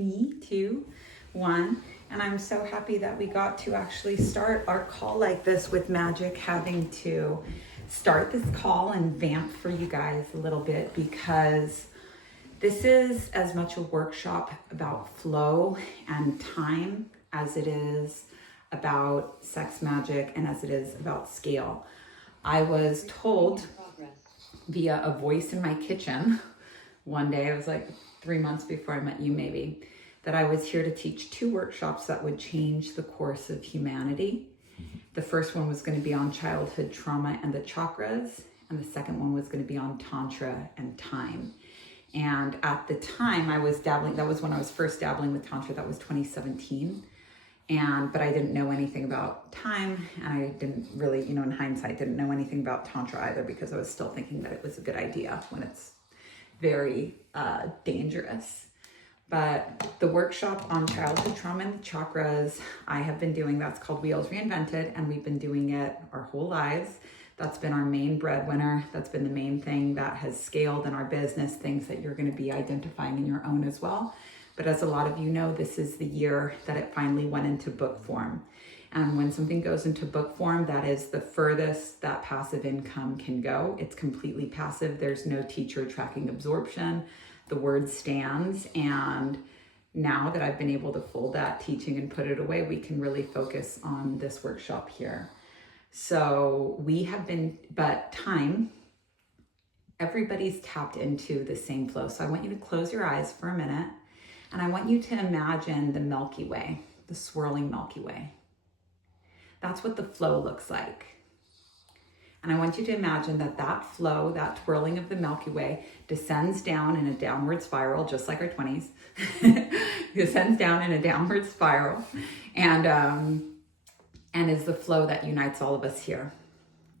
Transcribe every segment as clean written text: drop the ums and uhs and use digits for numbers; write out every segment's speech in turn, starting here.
3, 2, 1. And I'm so happy that we got to actually start our call like this with Magic having to start this call and vamp for you guys a little bit, because this is as much a workshop about flow and time as it is about sex magic and as it is about scale. I was told via a voice in my kitchen one day, it was like 3 months before I met you maybe, that I was here to teach 2 workshops that would change the course of humanity. The first one was going to be on childhood trauma and the chakras, and the second one was going to be on Tantra and time. And at the time I was dabbling, that was when I was first dabbling with Tantra, that was 2017. But I didn't know anything about time, and I didn't really, in hindsight, didn't know anything about Tantra either, because I was still thinking that it was a good idea when it's very dangerous. But the workshop on childhood trauma and the chakras, I have been doing, that's called Wheels Reinvented, and we've been doing it our whole lives. That's been our main breadwinner. That's been the main thing that has scaled in our business, things that you're going to be identifying in your own as well. But as a lot of you know, this is the year that it finally went into book form. And when something goes into book form, that is the furthest that passive income can go. It's completely passive. There's no teacher tracking absorption. The word stands. And now that I've been able to fold that teaching and put it away, we can really focus on this workshop here. So we have been, but time, everybody's tapped into the same flow. So I want you to close your eyes for a minute, and I want you to imagine the Milky Way, the swirling Milky Way. That's what the flow looks like. And I want you to imagine that that flow, that twirling of the Milky Way, descends down in a downward spiral, just like our 20s. Descends down in a downward spiral, and is the flow that unites all of us here.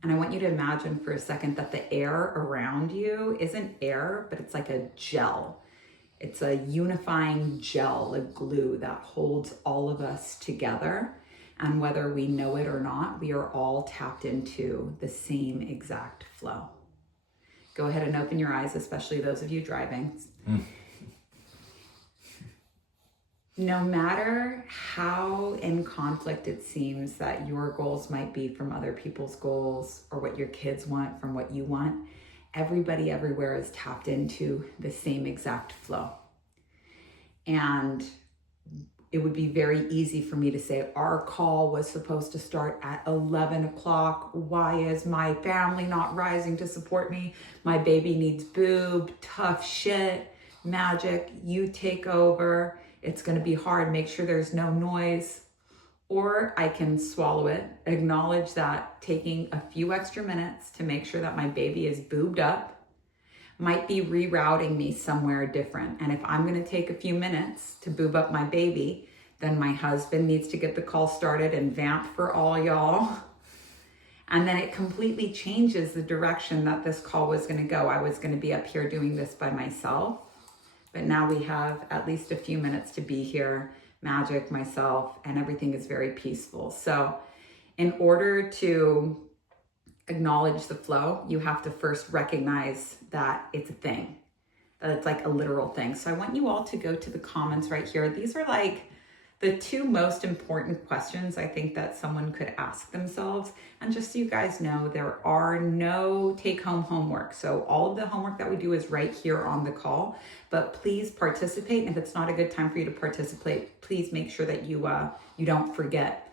And I want you to imagine for a second that the air around you isn't air, but it's like a gel. It's a unifying gel, a glue that holds all of us together. And whether we know it or not, we are all tapped into the same exact flow. Go ahead and open your eyes, especially those of you driving. No matter how in conflict it seems that your goals might be from other people's goals, or what your kids want from what you want, everybody everywhere is tapped into the same exact flow. And it would be very easy for me to say, our call was supposed to start at 11 o'clock. Why is my family not rising to support me? My baby needs boob, tough shit. Magic, you take over. It's going to be hard. Make sure there's no noise. Or I can swallow it, acknowledge that taking a few extra minutes to make sure that my baby is boobed up might be rerouting me somewhere different. And if I'm going to take a few minutes to boob up my baby, then my husband needs to get the call started and vamp for all y'all. And then it completely changes the direction that this call was going to go. I was going to be up here doing this by myself, but now we have at least a few minutes to be here, Magic, myself, and everything is very peaceful. So in order to acknowledge the flow, you have to first recognize that it's a thing, that it's like a literal thing. So I want you all to go to the comments right here. These are like the 2 most important questions I think that someone could ask themselves. And just so you guys know, there are no take-home homework. So all of the homework that we do is right here on the call, but please participate. And if it's not a good time for you to participate, please make sure that you don't forget.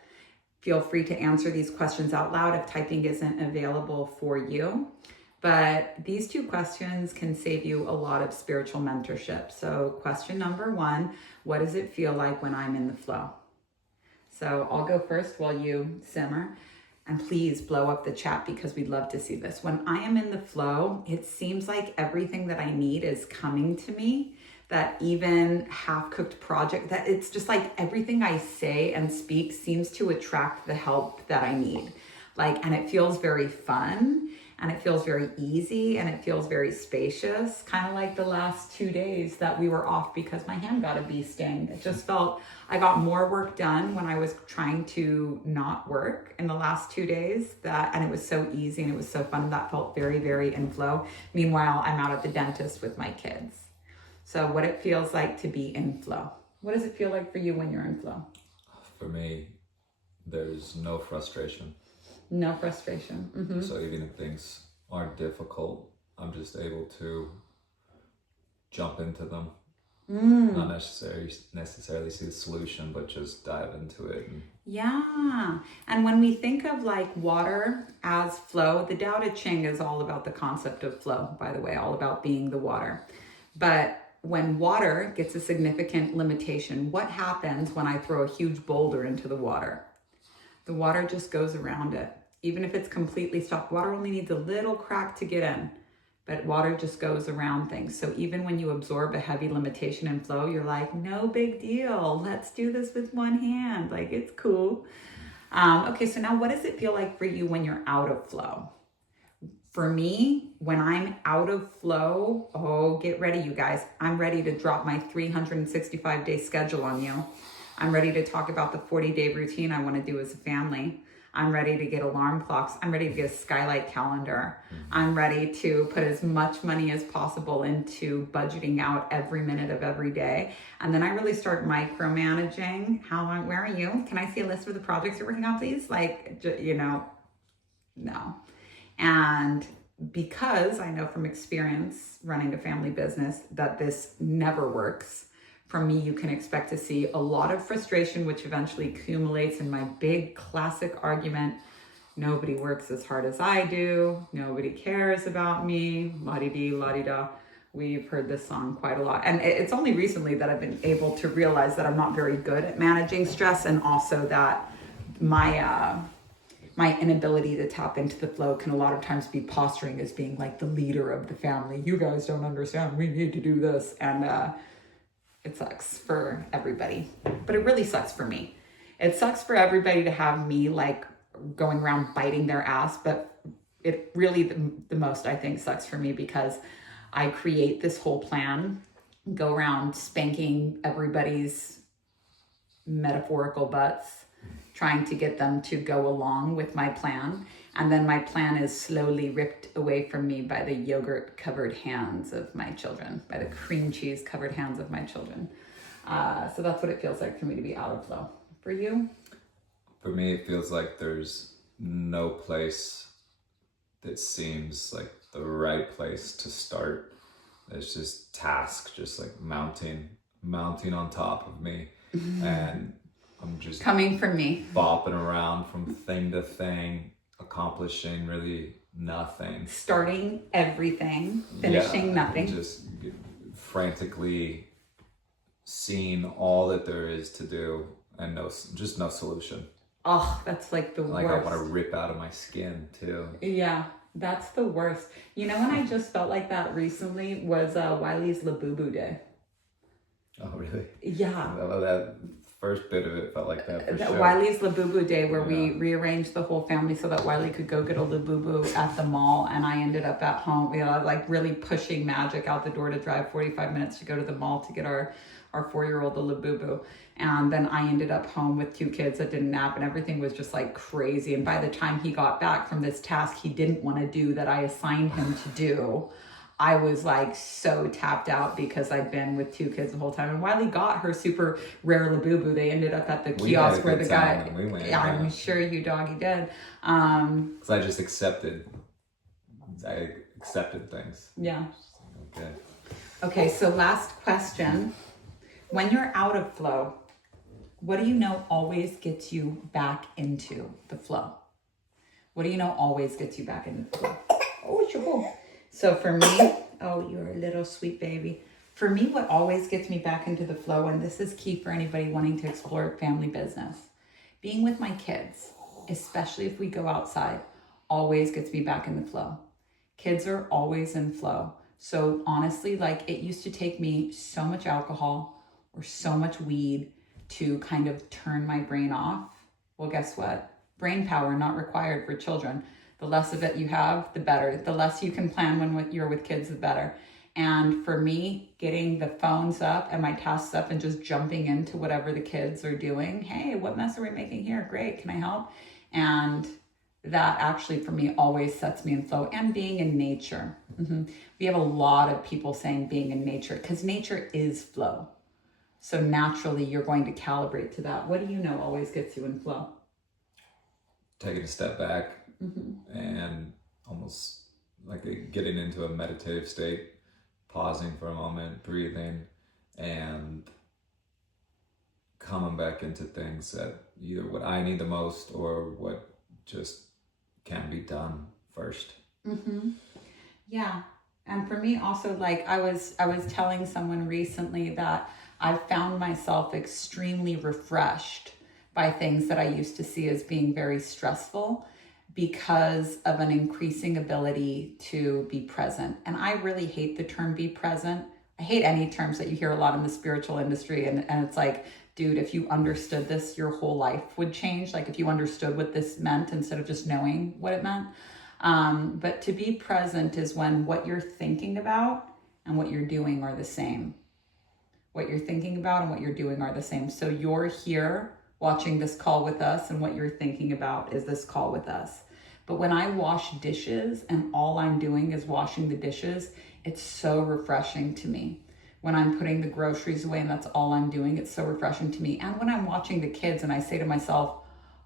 Feel free to answer these questions out loud if typing isn't available for you. But these 2 questions can save you a lot of spiritual mentorship. So question number 1, what does it feel like when I'm in the flow? So I'll go first while you simmer. And please blow up the chat because we'd love to see this. When I am in the flow, it seems like everything that I need is coming to me. That even half-cooked project, that it's just like everything I say and speak seems to attract the help that I need. And it feels very fun, and it feels very easy, and it feels very spacious, kind of like the last 2 days that we were off because my hand got a bee sting. It just felt, I got more work done when I was trying to not work in the last 2 days, and it was so easy and it was so fun, and that felt very, very in flow. Meanwhile, I'm out at the dentist with my kids. So what it feels like to be in flow. What does it feel like for you when you're in flow? For me, there's no frustration. No frustration. Mm-hmm. So even if things are difficult, I'm just able to jump into them. Not necessarily see the solution, but just dive into it. Yeah. And when we think of like water as flow, the Tao Te Ching is all about the concept of flow, by the way, all about being the water. But when water gets a significant limitation, what happens when I throw a huge boulder into the water? The water just goes around it. Even if it's completely stopped, water only needs a little crack to get in. But water just goes around things. So even when you absorb a heavy limitation in flow, you're like, no big deal. Let's do this with one hand. Like, it's cool. Okay, so now what does it feel like for you when you're out of flow? For me, when I'm out of flow, oh, get ready, you guys. I'm ready to drop my 365-day schedule on you. I'm ready to talk about the 40-day routine I want to do as a family. I'm ready to get alarm clocks. I'm ready to get a skylight calendar. I'm ready to put as much money as possible into budgeting out every minute of every day. And then I really start micromanaging. Where are you? Can I see a list of the projects you're working on, please? Like, no. And because I know from experience running a family business that this never works, from me, you can expect to see a lot of frustration, which eventually accumulates in my big classic argument. Nobody works as hard as I do. Nobody cares about me. La-di-dee, la-di-da. We've heard this song quite a lot. And it's only recently that I've been able to realize that I'm not very good at managing stress, and also that my inability to tap into the flow can a lot of times be posturing as being like the leader of the family. You guys don't understand. We need to do this. And it sucks for everybody, but it really sucks for me. It sucks for everybody to have me like going around biting their ass, but it really the most I think sucks for me because I create this whole plan, go around spanking everybody's metaphorical butts, trying to get them to go along with my plan. And then my plan is slowly ripped away from me by the yogurt covered hands of my children, by the cream cheese covered hands of my children. So that's what it feels like for me to be out of flow. For you? For me, it feels like there's no place that seems like the right place to start. There's just tasks just like mounting on top of me. And I'm just coming from me, bopping around from thing to thing, accomplishing really nothing, starting everything, finishing nothing, just frantically seeing all that there is to do and no solution. Oh, that's like the worst. Like I want to rip out of my skin too. Yeah, that's the worst. You know, when I just felt like that recently was Wiley's Labubu Day. Oh, really? Yeah. That first bit of it felt like that for sure. Wiley's Labubu Day, where we rearranged the whole family so that Wiley could go get a Labubu at the mall, and I ended up at home, like really pushing Magic out the door to drive 45 minutes to go to the mall to get our 4-year-old the Labubu. And then I ended up home with 2 kids that didn't nap, and everything was just like crazy. And by the time he got back from this task he didn't want to do that I assigned him to do, I was like so tapped out because I'd been with 2 kids the whole time. And Wiley got her super rare Labubu. They ended up at the kiosk where the guy, I'm sure you doggy did. Because I just accepted things. Yeah. Okay. Okay, so last question. When you're out of flow, what do you know always gets you back into the flow? What do you know always gets you back into the flow? Oh, it's your ball. So for me, oh, you're a little sweet baby. For me, what always gets me back into the flow, and this is key for anybody wanting to explore family business, being with my kids, especially if we go outside, always gets me back in the flow. Kids are always in flow. So honestly, like it used to take me so much alcohol or so much weed to kind of turn my brain off. Well, guess what? Brain power not required for children. The less of it you have, the better. The less you can plan when you're with kids, the better. And for me, getting the phones up and my tasks up and just jumping into whatever the kids are doing. Hey, what mess are we making here? Great, can I help? And that actually for me always sets me in flow. And being in nature. We have a lot of people saying being in nature because nature is flow. So naturally, you're going to calibrate to that. What do you know always gets you in flow? Taking a step back and almost like getting into a meditative state, pausing for a moment, breathing, and coming back into things that either what I need the most or what just can be done first. Yeah. And for me also, like I was telling someone recently that I found myself extremely refreshed by things that I used to see as being very stressful because of an increasing ability to be present. And I really hate the term be present. I hate any terms that you hear a lot in the spiritual industry. And it's like, dude, if you understood this, your whole life would change. Like if you understood what this meant instead of just knowing what it meant. But to be present is when what you're thinking about and what you're doing are the same. What you're thinking about and what you're doing are the same. So you're here watching this call with us, and what you're thinking about is this call with us. But when I wash dishes and all I'm doing is washing the dishes, it's so refreshing to me. When I'm putting the groceries away and that's all I'm doing, it's so refreshing to me. And when I'm watching the kids and I say to myself,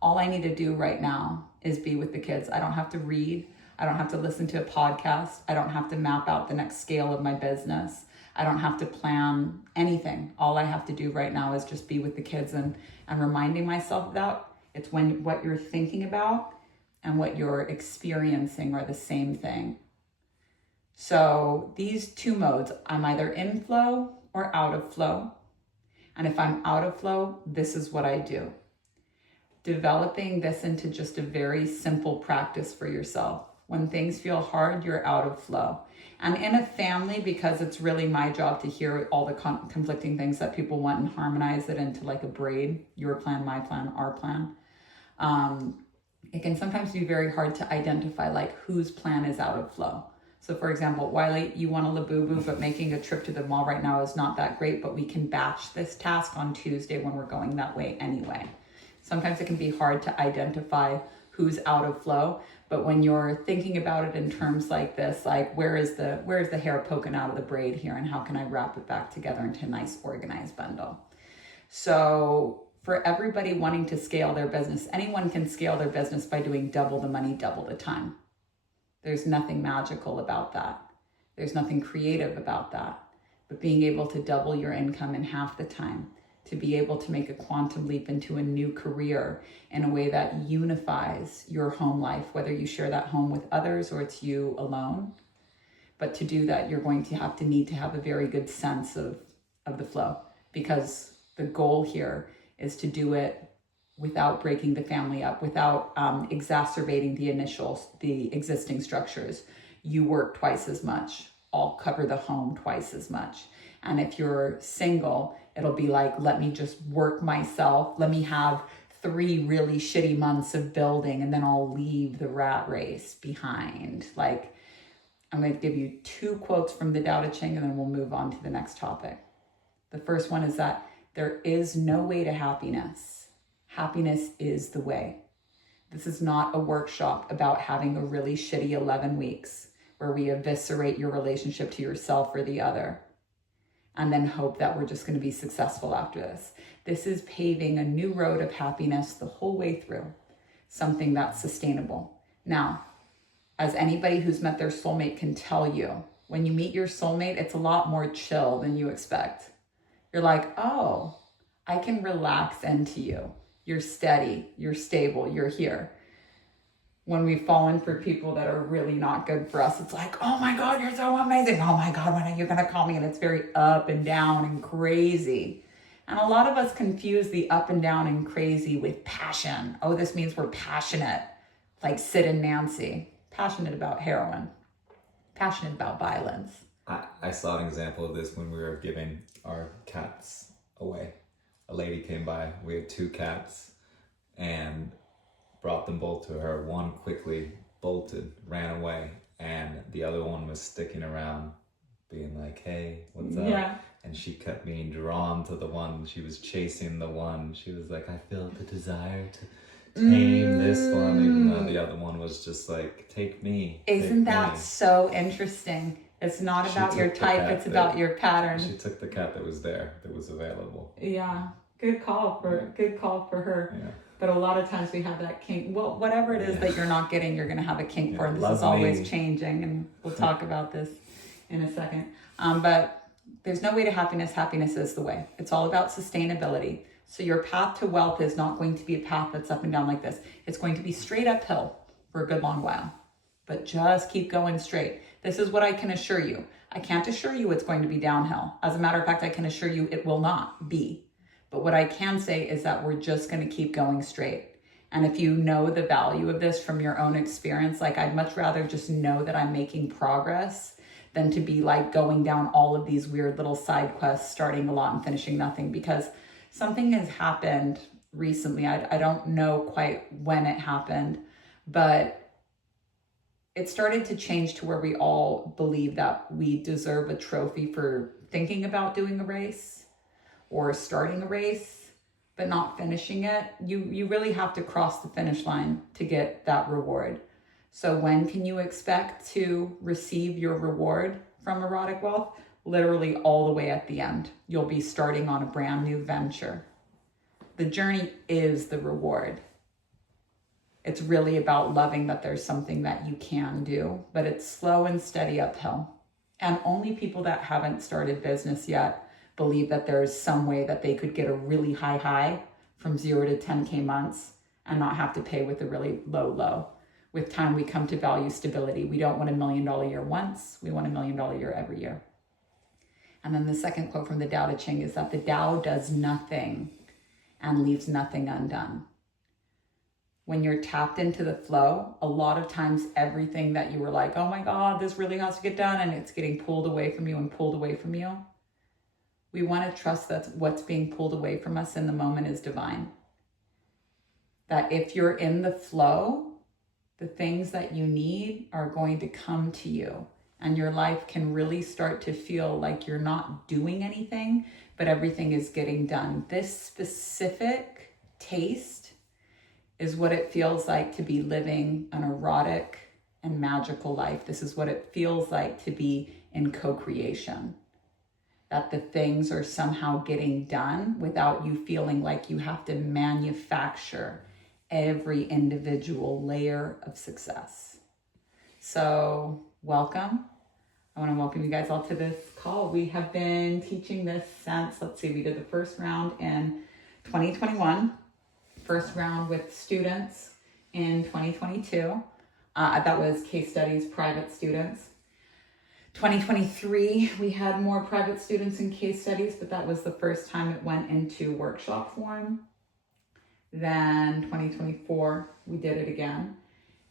all I need to do right now is be with the kids. I don't have to read. I don't have to listen to a podcast. I don't have to map out the next scale of my business. I don't have to plan anything. All I have to do right now is just be with the kids and reminding myself of that. It's when what you're thinking about and what you're experiencing are the same thing. So these two modes, I'm either in flow or out of flow. And if I'm out of flow, this is what I do. Developing this into just a very simple practice for yourself. When things feel hard, you're out of flow. And in a family, because it's really my job to hear all the conflicting things that people want and harmonize it into like a braid, your plan, my plan, our plan. It can sometimes be very hard to identify like whose plan is out of flow. So for example, Wiley, you want a labubu, but making a trip to the mall right now is not that great, but we can batch this task on Tuesday when we're going that way anyway. Sometimes it can be hard to identify who's out of flow, but when you're thinking about it in terms like this, like where is the hair poking out of the braid here and how can I wrap it back together into a nice organized bundle? So for everybody wanting to scale their business, anyone can scale their business by doing double the money, double the time. There's nothing magical about that. There's nothing creative about that. But being able to double your income in half the time, to be able to make a quantum leap into a new career in a way that unifies your home life, whether you share that home with others or it's you alone. But to do that, you're going to need to have a very good sense of the flow, because the goal here is to do it without breaking the family up, without exacerbating the existing structures. You work twice as much. I'll cover the home twice as much. And if you're single, it'll be like, let me just work myself. Let me have 3 really shitty months of building and then I'll leave the rat race behind. Like, I'm going to give you 2 quotes from the Tao Te Ching and then we'll move on to the next topic. The first one is that there is no way to happiness. Happiness is the way. This is not a workshop about having a really shitty 11 weeks where we eviscerate your relationship to yourself or the other and then hope that we're just going to be successful after this. This is paving a new road of happiness the whole way through, something that's sustainable. Now, as anybody who's met their soulmate can tell you, when you meet your soulmate, it's a lot more chill than you expect. You're like, oh, I can relax into you. You're steady, you're stable, you're here. When we've fallen for people that are really not good for us, it's like, oh my God, you're so amazing. Oh my God, when are you gonna call me? And it's very up and down and crazy. And a lot of us confuse the up and down and crazy with passion. Oh, this means we're passionate, like Sid and Nancy. Passionate about heroin, passionate about violence. I saw an example of this when we were giving our cats away. A lady came by, we had 2 cats, and brought them both to her. One quickly bolted, ran away, and the other one was sticking around, being like, hey, what's up? Yeah. And she kept being drawn to the one. She was chasing the one. She was like, I feel the desire to tame this one, even though the other one was just like, take me. Isn't that so interesting? It's not She about your took the type, cat it's about your pattern. She took the cat that was there, that was available. Yeah, good call for her. Yeah. But a lot of times we have that kink. Well, whatever it is that you're not getting, you're going to have a kink for. And this is always changing, and we'll talk about this in a second. But there's no way to happiness. Happiness is the way. It's all about sustainability. So your path to wealth is not going to be a path that's up and down like this. It's going to be straight uphill for a good long while. But just keep going straight. This is what I can assure you. I can't assure you it's going to be downhill. As a matter of fact, I can assure you it will not be. But what I can say is that we're just going to keep going straight. And if you know the value of this from your own experience, like I'd much rather just know that I'm making progress than to be like going down all of these weird little side quests, starting a lot and finishing nothing, because something has happened recently. I don't know quite when it happened, but it started to change to where we all believe that we deserve a trophy for thinking about doing a race or starting a race, but not finishing it. You really have to cross the finish line to get that reward. So when can you expect to receive your reward from Erotic Wealth? Literally all the way at the end. You'll be starting on a brand new venture. The journey is the reward. It's really about loving that there's something that you can do, but it's slow and steady uphill. And only people that haven't started business yet believe that there's some way that they could get a really high from 0 to 10K months and not have to pay with a really low. With time, we come to value stability. We don't want $1 million year once. We want $1 million year every year. And then the second quote from the Tao Te Ching is that the Tao does nothing and leaves nothing undone. When you're tapped into the flow, a lot of times everything that you were like, oh my God, this really has to get done, and it's getting pulled away from you and pulled away from you. We want to trust that what's being pulled away from us in the moment is divine. That if you're in the flow, the things that you need are going to come to you, and your life can really start to feel like you're not doing anything, but everything is getting done. This specific taste is what it feels like to be living an erotic and magical life. This is what it feels like to be in co-creation. That the things are somehow getting done without you feeling like you have to manufacture every individual layer of success. So welcome. I want to welcome you guys all to this call. We have been teaching this since, we did the first round in 2021, first round with students in 2022. That was case studies, private students. 2023, we had more private students and case studies, but that was the first time it went into workshop form. Then 2024, we did it again.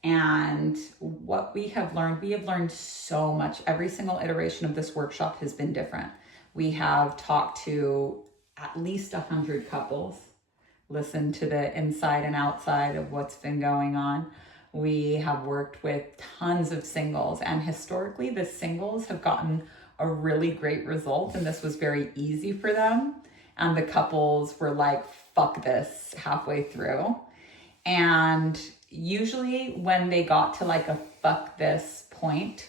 And what we have learned so much. Every single iteration of this workshop has been different. We have talked to at least 100 couples, listened to the inside and outside of what's been going on. We have worked with tons of singles, and historically the singles have gotten a really great result, and this was very easy for them. And the couples were like, fuck this halfway through. And usually when they got to like a fuck this point,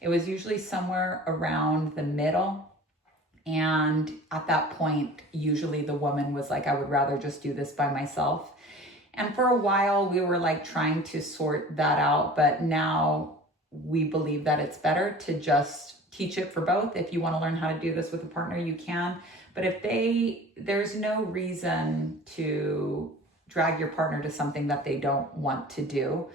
it was usually somewhere around the middle. And at that point, usually the woman was like, I would rather just do this by myself. And for a while we were like trying to sort that out, but now we believe that it's better to just teach it for both. If you want to learn how to do this with a partner, you can. But if there's no reason to drag your partner to something that they don't want to do.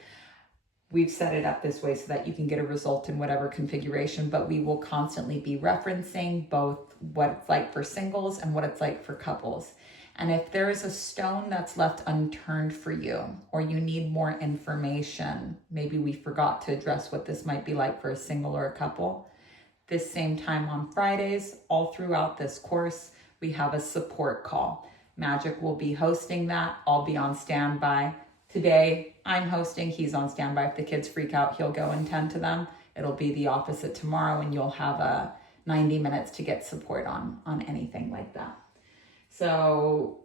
We've set it up this way so that you can get a result in whatever configuration, but we will constantly be referencing both what it's like for singles and what it's like for couples. And if there is a stone that's left unturned for you, or you need more information, maybe we forgot to address what this might be like for a single or a couple, this same time on Fridays, all throughout this course, we have a support call. Magic will be hosting that. I'll be on standby. Today, I'm hosting. He's on standby. If the kids freak out, he'll go and tend to them. It'll be the opposite tomorrow, and you'll have 90 minutes to get support on anything like that. So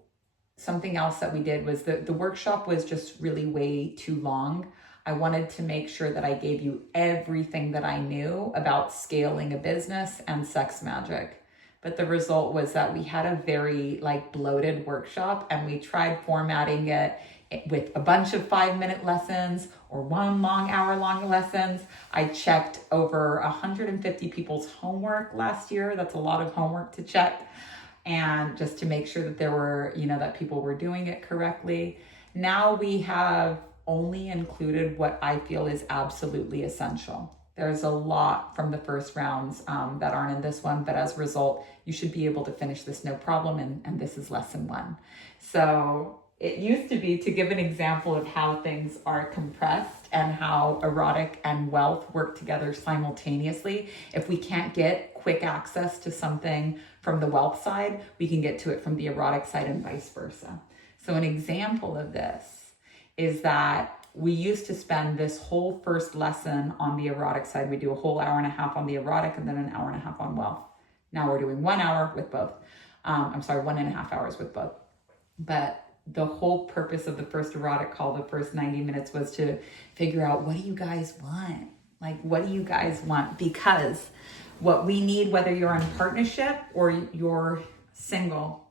something else that we did was the workshop was just really way too long. I wanted to make sure that I gave you everything that I knew about scaling a business and sex magic. But the result was that we had a very bloated workshop, and we tried formatting it with a bunch of 5-minute lessons or one long hour-long lessons. I checked over 150 people's homework last year. That's a lot of homework to check. And just to make sure that there were, that people were doing it correctly. Now we have only included what I feel is absolutely essential. There's a lot from the first rounds that aren't in this one, but as a result, you should be able to finish this no problem, and this is lesson 1. So it used to be, to give an example of how things are compressed and how erotic and wealth work together simultaneously. If we can't get quick access to something from the wealth side, we can get to it from the erotic side and vice versa. So an example of this is that we used to spend this whole first lesson on the erotic side. We do a whole hour and a half on the erotic and then an hour and a half on wealth. Now we're doing 1 hour with both. 1.5 hours with both. But the whole purpose of the first erotic call, the first 90 minutes, was to figure out, what do you guys want? What do you guys want? Because what we need, whether you're in partnership or you're single,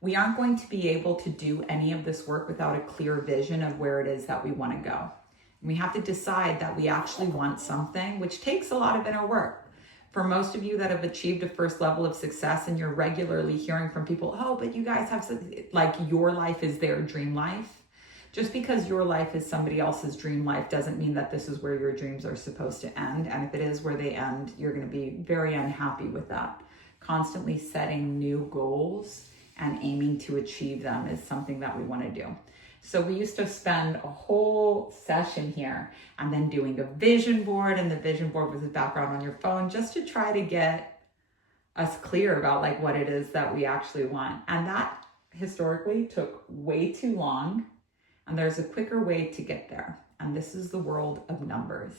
we aren't going to be able to do any of this work without a clear vision of where it is that we want to go. We have to decide that we actually want something, which takes a lot of inner work. For most of you that have achieved a first level of success and you're regularly hearing from people, oh, but you guys have, your life is their dream life. Just because your life is somebody else's dream life doesn't mean that this is where your dreams are supposed to end. And if it is where they end, you're going to be very unhappy with that. Constantly setting new goals and aiming to achieve them is something that we want to do. So we used to spend a whole session here and then doing a vision board, and the vision board was the background on your phone, just to try to get us clear about what it is that we actually want. And that historically took way too long. And there's a quicker way to get there. And this is the world of numbers.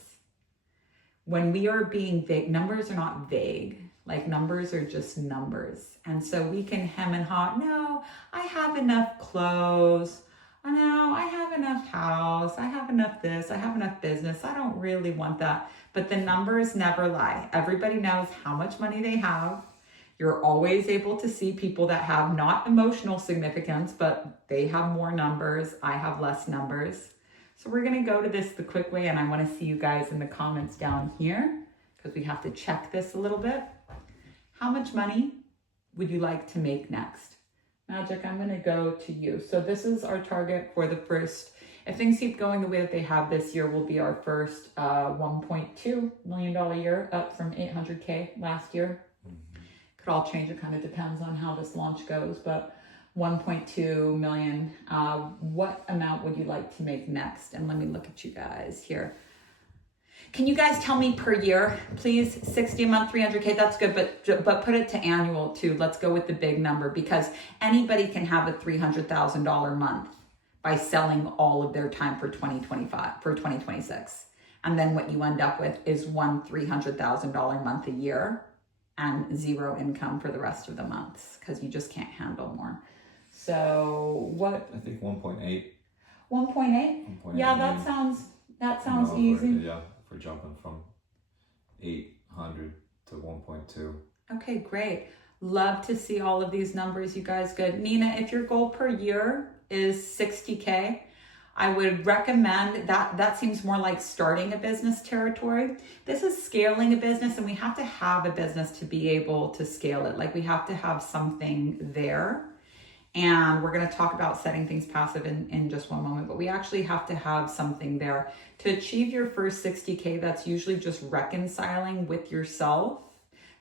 When we are being vague, numbers are not vague. Numbers are just numbers. And so we can hem and haw. No, I have enough clothes. Oh, no, I have enough house. I have enough this. I have enough business. I don't really want that. But the numbers never lie. Everybody knows how much money they have. You're always able to see people that have not emotional significance, but they have more numbers. I have less numbers. So we're going to go to this the quick way, and I want to see you guys in the comments down here, because we have to check this a little bit. How much money would you like to make next? Magic, I'm going to go to you. So this is our target for the first, if things keep going the way that they have this year, will be our first $1.2 million year, up from $800K last year. Could all change. It kind of depends on how this launch goes, but 1.2 million. What amount would you like to make next? And let me look at you guys here. Can you guys tell me per year, please? 60 a month, 300K, that's good, but put it to annual too. Let's go with the big number, because anybody can have a $300,000 month by selling all of their time for 2026. And then what you end up with is one $300,000 month a year and zero income for the rest of the months, because you just can't handle more. So what? I think 1.8. 1.8? Yeah, that sounds easy. Yeah, if we're jumping from 800 to 1.2. Okay, great. Love to see all of these numbers, you guys. Good. Nina, if your goal per year is 60K, I would recommend that. That seems more like starting a business territory. This is scaling a business, and we have to have a business to be able to scale it. We have to have something there. And we're going to talk about setting things passive in just one moment, but we actually have to have something there. To achieve your first 60K, that's usually just reconciling with yourself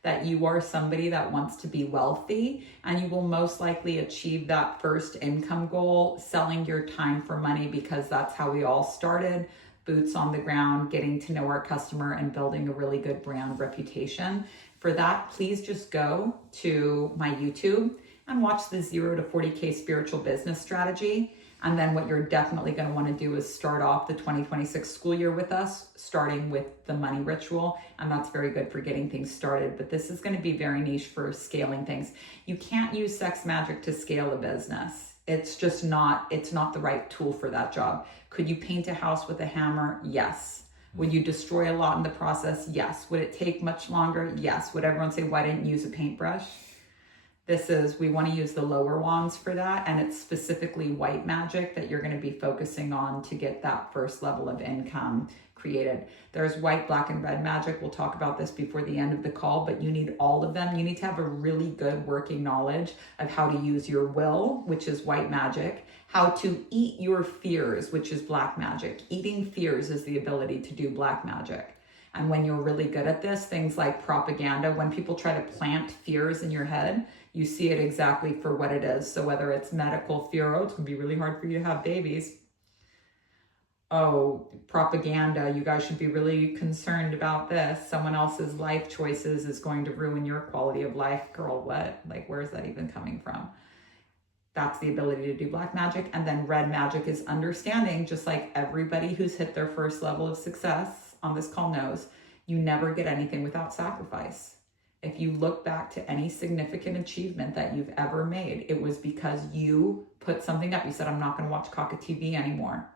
that you are somebody that wants to be wealthy, and you will most likely achieve that first income goal selling your time for money, because that's how we all started. Boots on the ground, getting to know our customer and building a really good brand reputation. For that, please just go to my YouTube and watch the 0 to 40K spiritual business strategy. And then what you're definitely going to want to do is start off the 2026 school year with us, starting with the money ritual. And that's very good for getting things started. But this is going to be very niche for scaling things. You can't use sex magic to scale a business. It's just not, it's not the right tool for that job. Could you paint a house with a hammer? Yes. Would you destroy a lot in the process? Yes. Would it take much longer? Yes. Would everyone say, why didn't you use a paintbrush? We want to use the lower wands for that. And it's specifically white magic that you're going to be focusing on to get that first level of income created. There's white, black, and red magic. We'll talk about this before the end of the call, but you need all of them. You need to have a really good working knowledge of how to use your will, which is white magic, how to eat your fears, which is black magic. Eating fears is the ability to do black magic. And when you're really good at this, things like propaganda, when people try to plant fears in your head, you see it exactly for what it is. So whether it's medical fear, oh, it's gonna be really hard for you to have babies. Oh, propaganda, you guys should be really concerned about this. Someone else's life choices is going to ruin your quality of life. Girl, what? Like, where's that even coming from? That's the ability to do black magic. And then red magic is understanding, just like everybody who's hit their first level of success on this call knows, you never get anything without sacrifice. If you look back to any significant achievement that you've ever made, it was because you put something up. You said, I'm not going to watch Kaka TV anymore.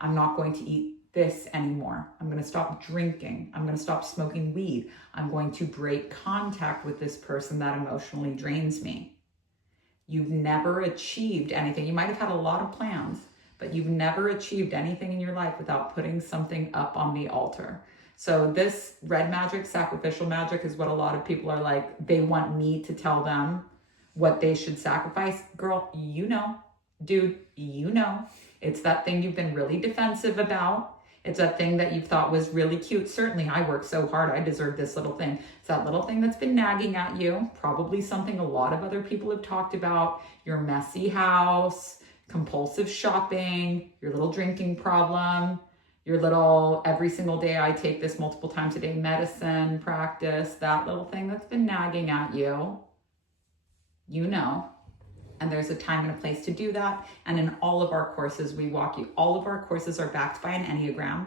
I'm not going to eat this anymore. I'm going to stop drinking. I'm going to stop smoking weed. I'm going to break contact with this person that emotionally drains me. You've never achieved anything. You might have had a lot of plans, but you've never achieved anything in your life without putting something up on the altar. So this red magic, sacrificial magic, is what a lot of people are like, they want me to tell them what they should sacrifice. Girl, you know. Dude, you know. It's that thing you've been really defensive about. It's that thing that you thought was really cute. Certainly, I worked so hard. I deserve this little thing. It's that little thing that's been nagging at you. Probably something a lot of other people have talked about. Your messy house, compulsive shopping, your little drinking problem, your little every single day I take this multiple times a day medicine practice, that little thing that's been nagging at you. You know. And there's a time and a place to do that. And in all of our courses, we walk you. All of our courses are backed by an Enneagram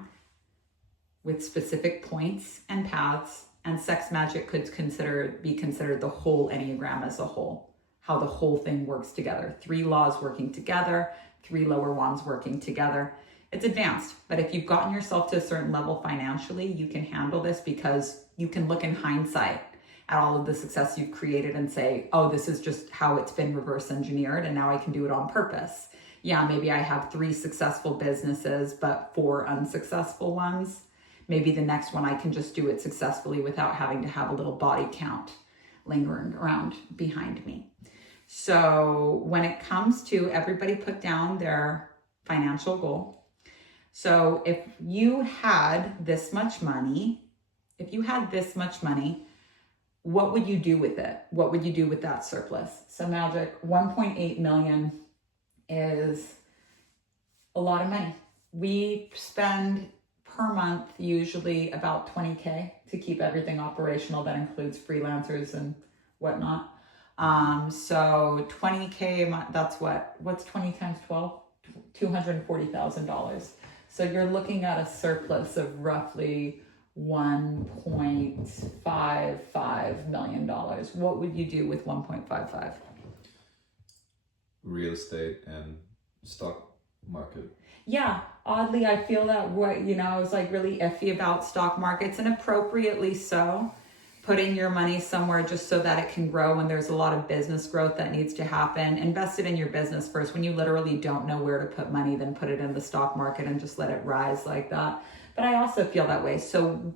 with specific points and paths. And sex magic could be considered the whole Enneagram as a whole, how the whole thing works together. 3 laws working together, 3 lower wands working together. It's advanced, but if you've gotten yourself to a certain level financially, you can handle this because you can look in hindsight at all of the success you've created and say, oh, this is just how it's been reverse engineered and now I can do it on purpose. Yeah, maybe I have 3 successful businesses, but 4 unsuccessful ones. Maybe the next one I can just do it successfully without having to have a little body count lingering around behind me. So when it comes to everybody put down their financial goal. So if you had this much money, what would you do with it? What would you do with that surplus? So magic, 1.8 million is a lot of money. We spend per month usually about 20K to keep everything operational. That includes freelancers and whatnot. So 20K, that's what's 20 times 12? $240,000. So you're looking at a surplus of roughly $1.55 million. What would you do with 1.55? Real estate and stock market. Yeah, oddly, I feel that I was like really iffy about stock markets, and appropriately so. Putting your money somewhere just so that it can grow when there's a lot of business growth that needs to happen. Invest it in your business first. When you literally don't know where to put money, then put it in the stock market and just let it rise like that. But I also feel that way. So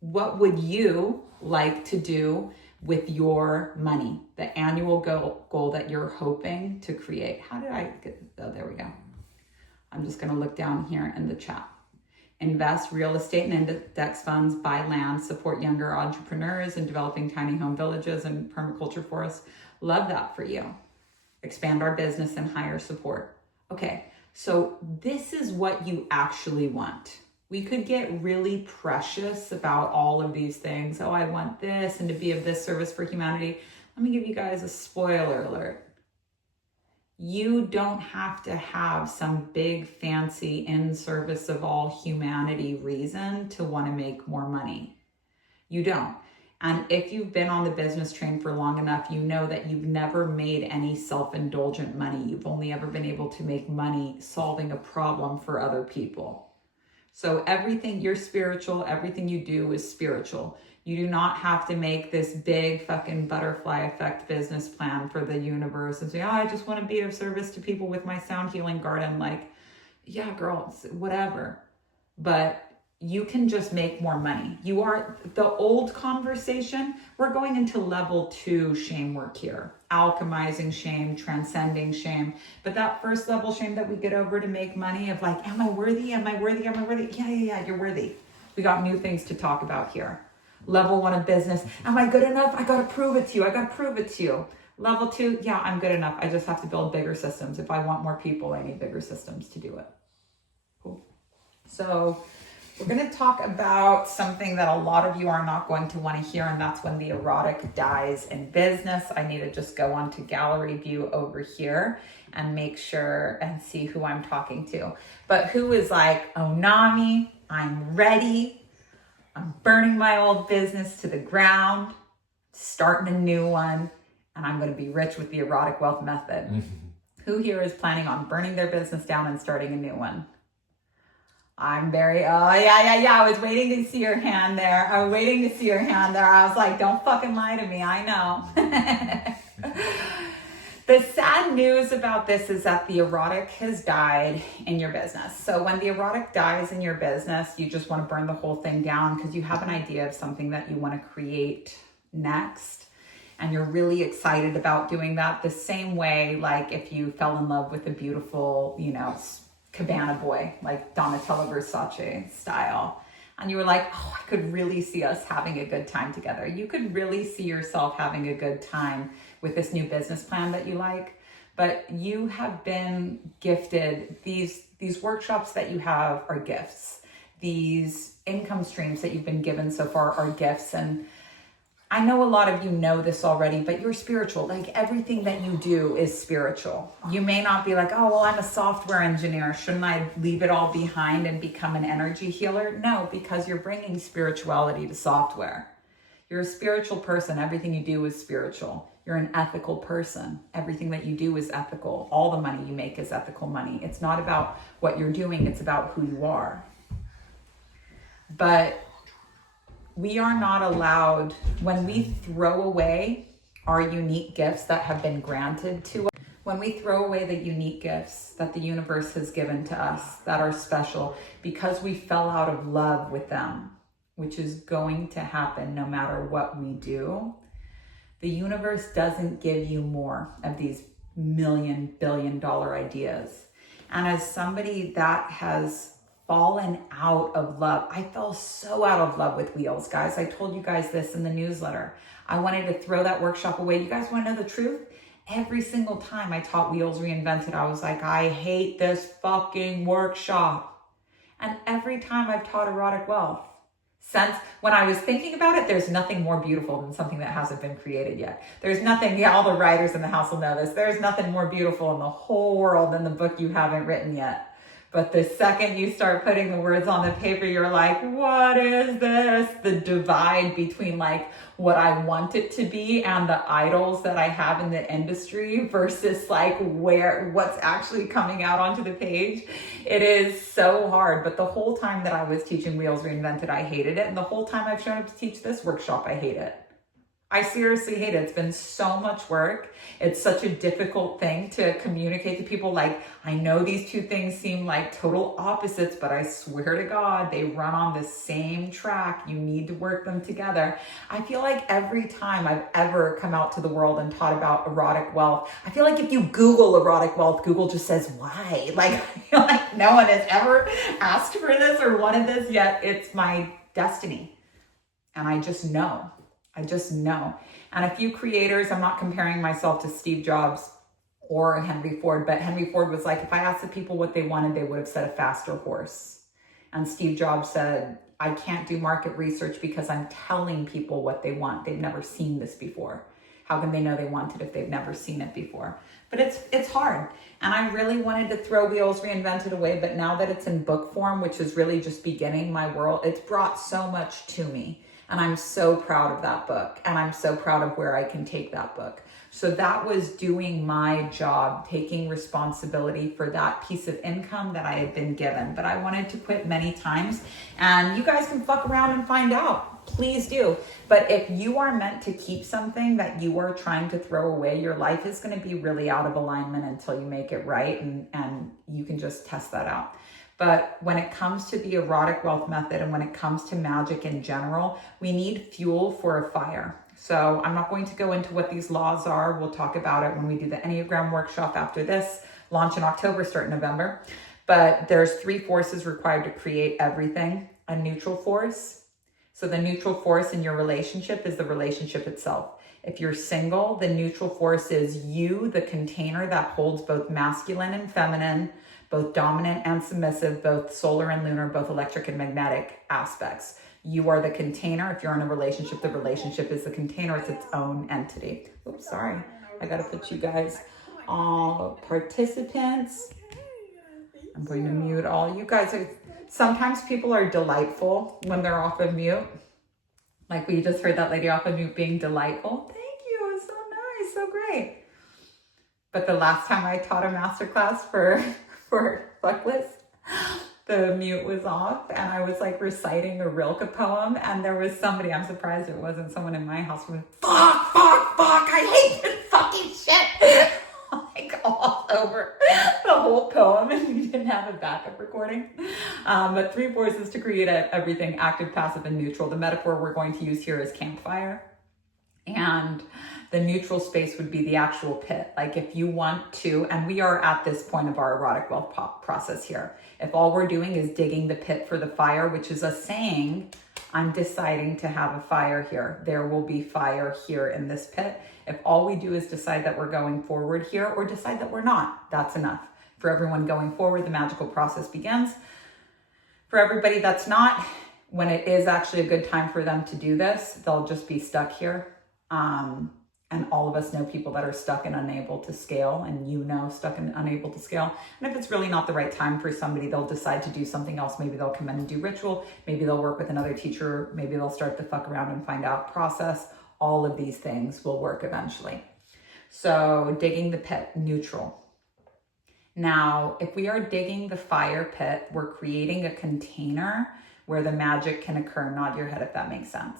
what would you like to do with your money? The annual goal that you're hoping to create. How did I get, oh, there we go. I'm just going to look down here in the chat. Invest real estate and index funds, buy land, support younger entrepreneurs in developing tiny home villages and permaculture forests. Love that for you. Expand our business and hire support. Okay, so this is what you actually want. We could get really precious about all of these things. Oh, I want this and to be of this service for humanity. Let me give you guys a spoiler alert. You don't have to have some big fancy in service of all humanity reason to want to make more money. You don't. And if you've been on the business train for long enough, you know that you've never made any self-indulgent money. You've only ever been able to make money solving a problem for other people. So everything, you're spiritual, everything you do is spiritual. You do not have to make this big fucking butterfly effect business plan for the universe and say, oh, I just want to be of service to people with my sound healing garden. Like, yeah, girl, whatever. But you can just make more money. You are the old conversation. We're going into level 2 shame work here. Alchemizing shame, transcending shame. But that first level shame that we get over to make money of like, am I worthy? Am I worthy? Am I worthy? Yeah, you're worthy. We got new things to talk about here. Level 1 of business. Am I good enough? I got to prove it to you. I got to prove it to you. Level 2, yeah, I'm good enough. I just have to build bigger systems. If I want more people, I need bigger systems to do it. Cool. So we're going to talk about something that a lot of you are not going to want to hear, and that's when the erotic dies in business. I need to just go on to gallery view over here and make sure and see who I'm talking to. But who is like, oh, Nami, I'm ready. I'm burning my old business to the ground, starting a new one, and I'm going to be rich with the erotic wealth method. Who here is planning on burning their business down and starting a new one? I'm very, oh, yeah. I was waiting to see your hand there. I was like, don't fucking lie to me. I know. The sad news about this is that the erotic has died in your business. So when the erotic dies in your business, you just want to burn the whole thing down because you have an idea of something that you want to create next. And you're really excited about doing that the same way, like if you fell in love with a beautiful, cabana boy, like Donatella Versace style. And you were like, oh, I could really see us having a good time together. You could really see yourself having a good time with this new business plan that you like. But you have been gifted, these workshops that you have are gifts. These income streams that you've been given so far are gifts. And I know a lot of you know this already, but you're spiritual. Like everything that you do is spiritual. You may not be like, oh, well, I'm a software engineer. Shouldn't I leave it all behind and become an energy healer? No, because you're bringing spirituality to software. You're a spiritual person. Everything you do is spiritual. You're an ethical person. Everything that you do is ethical. All the money you make is ethical money. It's not about what you're doing. It's about who you are. But we are not allowed, when we throw away our unique gifts that have been granted to us, when we throw away the unique gifts that the universe has given to us that are special because we fell out of love with them, which is going to happen no matter what we do, the universe doesn't give you more of these $1,000,000,000 ideas. And as somebody that has fallen out of love. I fell so out of love with Wheels, guys. I told you guys this in the newsletter. I wanted to throw that workshop away. You guys want to know the truth? Every single time I taught Wheels Reinvented, I was like, I hate this fucking workshop. And every time I've taught Erotic Wealth, since when I was thinking about it, there's nothing more beautiful than something that hasn't been created yet. There's nothing, all the writers in the house will know this. There's nothing more beautiful in the whole world than the book you haven't written yet. But the second you start putting the words on the paper, you're like, what is this? The divide between like what I want it to be and the idols that I have in the industry versus like what's actually coming out onto the page. It is so hard. But the whole time that I was teaching Wheels Reinvented, I hated it. And the whole time I've shown up to teach this workshop, I hate it. I seriously hate it. It's been so much work. It's such a difficult thing to communicate to people. Like, I know these two things seem like total opposites, but I swear to God, they run on the same track. You need to work them together. I feel like every time I've ever come out to the world and taught about erotic wealth, I feel like if you Google erotic wealth, Google just says, why? Like, I feel like no one has ever asked for this or wanted this, yet it's my destiny. And I just know. And a few creators, I'm not comparing myself to Steve Jobs or Henry Ford, but Henry Ford was like, if I asked the people what they wanted, they would have said a faster horse. And Steve Jobs said, I can't do market research because I'm telling people what they want. They've never seen this before. How can they know they want it if they've never seen it before? But it's hard. And I really wanted to throw Wheels Reinvented away, but now that it's in book form, which is really just beginning my world, it's brought so much to me. And I'm so proud of that book. And I'm so proud of where I can take that book. So that was doing my job, taking responsibility for that piece of income that I had been given. But I wanted to quit many times, and you guys can fuck around and find out. Please do. But if you are meant to keep something that you are trying to throw away, your life is going to be really out of alignment until you make it right, and you can just test that out. But when it comes to the erotic wealth method and when it comes to magic in general, we need fuel for a fire. So I'm not going to go into what these laws are. We'll talk about it when we do the Enneagram workshop after this, launch in October, start in November. But there's 3 forces required to create everything. A neutral force. So the neutral force in your relationship is the relationship itself. If you're single, the neutral force is you, the container that holds both masculine and feminine, both dominant and submissive, both solar and lunar, both electric and magnetic aspects. You are the container. If you're in a relationship, the relationship is the container. It's its own entity. Oops, sorry. I got to put you guys all participants. I'm going to mute all you guys. Sometimes people are delightful when they're off of mute. Like we just heard that lady off of mute being delightful. Thank you. It's so nice. So great. But the last time I taught a masterclass for Fuckless, the mute was off and I was like reciting a Rilke poem, and there was somebody, I'm surprised it wasn't someone in my house, who was fuck, I hate this fucking shit. Like all over the whole poem, and we didn't have a backup recording. But 3 forces to create everything: active, passive, and neutral. The metaphor we're going to use here is campfire. And the neutral space would be the actual pit. Like if you want to, and we are at this point of our erotic wealth process here. If all we're doing is digging the pit for the fire, which is us saying, I'm deciding to have a fire here. There will be fire here in this pit. If all we do is decide that we're going forward here or decide that we're not, that's enough. For everyone going forward, the magical process begins. For everybody that's not, when it is actually a good time for them to do this, they'll just be stuck here. And all of us know people that are stuck and unable to scale, and stuck and unable to scale. And if it's really not the right time for somebody, they'll decide to do something else. Maybe they'll come in and do ritual. Maybe they'll work with another teacher. Maybe they'll start the fuck around and find out process. All of these things will work eventually. So digging the pit, neutral. Now, if we are digging the fire pit, we're creating a container where the magic can occur. Nod your head if that makes sense.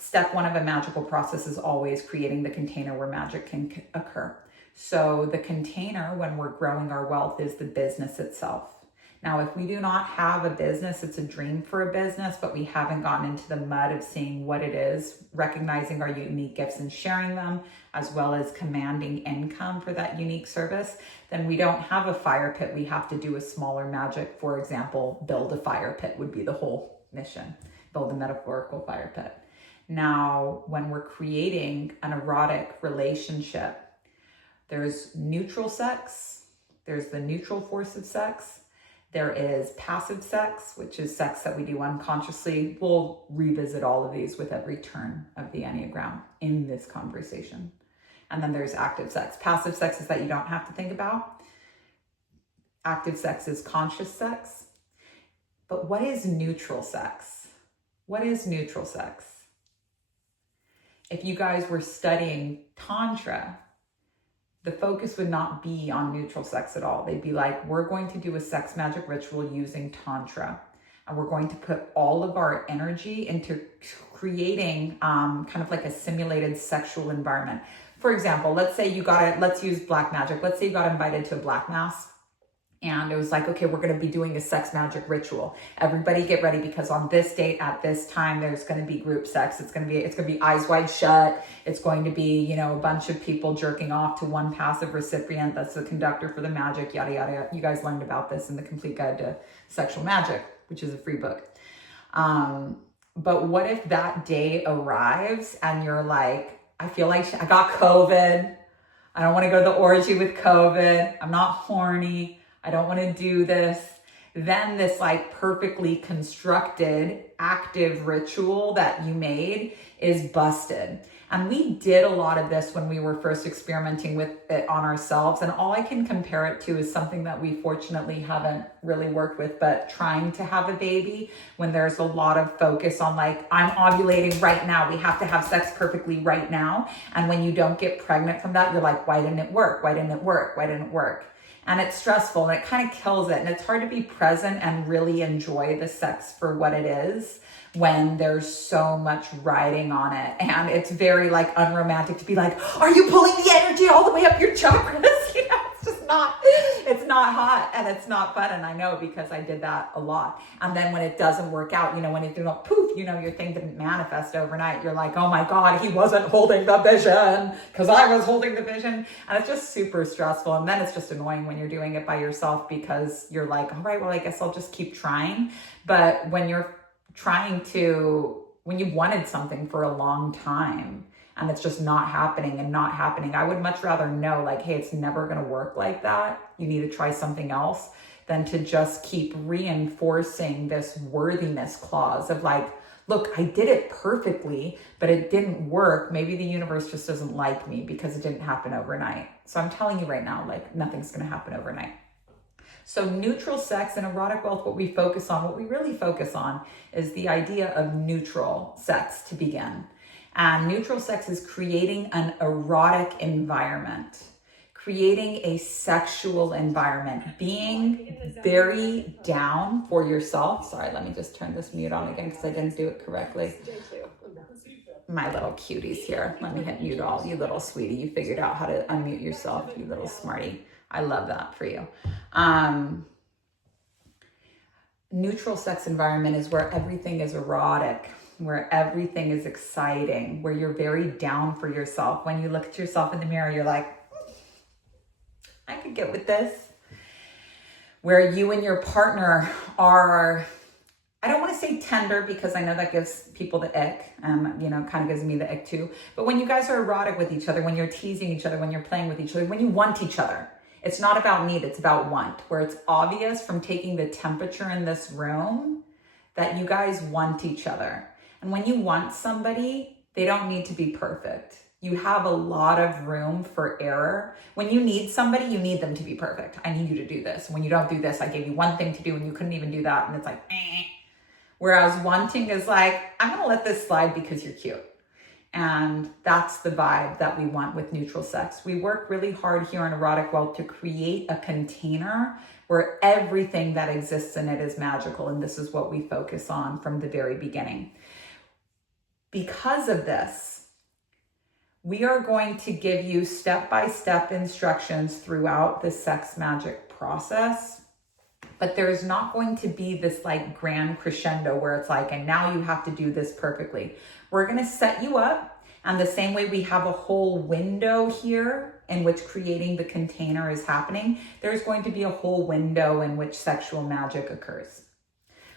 Step 1 of a magical process is always creating the container where magic can occur. So the container, when we're growing our wealth, is the business itself. Now, if we do not have a business, it's a dream for a business, but we haven't gotten into the mud of seeing what it is, recognizing our unique gifts and sharing them, as well as commanding income for that unique service, then we don't have a fire pit. We have to do a smaller magic. For example, build a fire pit would be the whole mission. Build a metaphorical fire pit. Now, when we're creating an erotic relationship, there's neutral sex, there's the neutral force of sex, there is passive sex, which is sex that we do unconsciously. We'll revisit all of these with every turn of the Enneagram in this conversation. And then there's active sex. Passive sex is that you don't have to think about. Active sex is conscious sex. But what is neutral sex? What is neutral sex? If you guys were studying Tantra, the focus would not be on neutral sex at all. They'd be like, we're going to do a sex magic ritual using Tantra. And we're going to put all of our energy into creating kind of like a simulated sexual environment. For example, let's say let's use black magic. Let's say you got invited to a black mass. And it was like, okay, we're going to be doing a sex magic ritual. Everybody get ready, because on this date at this time, there's going to be group sex. It's going to be eyes wide shut. It's going to be, a bunch of people jerking off to one passive recipient. That's the conductor for the magic, yada, yada, yada. You guys learned about this in the Complete Guide to Sexual Magic, which is a free book. But what if that day arrives and you're like, I feel like I got COVID. I don't want to go to the orgy with COVID. I'm not horny. I don't want to do this. Then this like perfectly constructed active ritual that you made is busted. And we did a lot of this when we were first experimenting with it on ourselves. And all I can compare it to is something that we fortunately haven't really worked with, but trying to have a baby when there's a lot of focus on like, I'm ovulating right now. We have to have sex perfectly right now. And when you don't get pregnant from that, you're like, why didn't it work? Why didn't it work? Why didn't it work? And it's stressful and it kind of kills it. And it's hard to be present and really enjoy the sex for what it is when there's so much riding on it. And it's very like unromantic to be like, are you pulling the energy all the way up your chakras? You know, it's just not, it's not hot and it's not fun. And I know because I did that a lot. And then when it doesn't work out, you know, when it didn't poof, you know, your thing didn't manifest overnight. You're like, oh my God, he wasn't holding the vision because I was holding the vision. And it's just super stressful. And then it's just annoying when you're doing it by yourself because you're like, all right, well, I guess I'll just keep trying. But when you're when you've wanted something for a long time and it's just not happening, I would much rather know like, hey, it's never going to work like that. You need to try something else than to just keep reinforcing this worthiness clause of like, look, I did it perfectly, but it didn't work. Maybe the universe just doesn't like me because it didn't happen overnight. So I'm telling you right now, like nothing's going to happen overnight. So neutral sex and erotic wealth, what we really focus on is the idea of neutral sex to begin. And neutral sex is creating an erotic environment, creating a sexual environment, being very down for yourself. Sorry, let me just turn this mute on again because I didn't do it correctly. My little cuties here. Let me hit mute all. You little sweetie, you figured out how to unmute yourself, you little smarty. I love that for you. Neutral sex environment is where everything is erotic, where everything is exciting, where you're very down for yourself. When you look at yourself in the mirror, you're like, I could get with this. Where you and your partner are, I don't want to say tender because I know that gives people the ick, you know, kind of gives me the ick too. But when you guys are erotic with each other, when you're teasing each other, when you're playing with each other, when you want each other, it's not about need, it's about want, where it's obvious from taking the temperature in this room that you guys want each other. And when you want somebody, they don't need to be perfect. You have a lot of room for error. When you need somebody, you need them to be perfect. I need you to do this. When you don't do this, I gave you one thing to do and you couldn't even do that. And it's like, eh. Whereas wanting is like, I'm going to let this slide because you're cute. And that's the vibe that we want with neutral sex. We work really hard here in Erotic Wealth to create a container where everything that exists in it is magical. And this is what we focus on from the very beginning. Because of this, we are going to give you step-by-step instructions throughout the sex magic process. But there's not going to be this like grand crescendo where it's like, and now you have to do this perfectly. We're going to set you up. And the same way we have a whole window here in which creating the container is happening, there's going to be a whole window in which sexual magic occurs.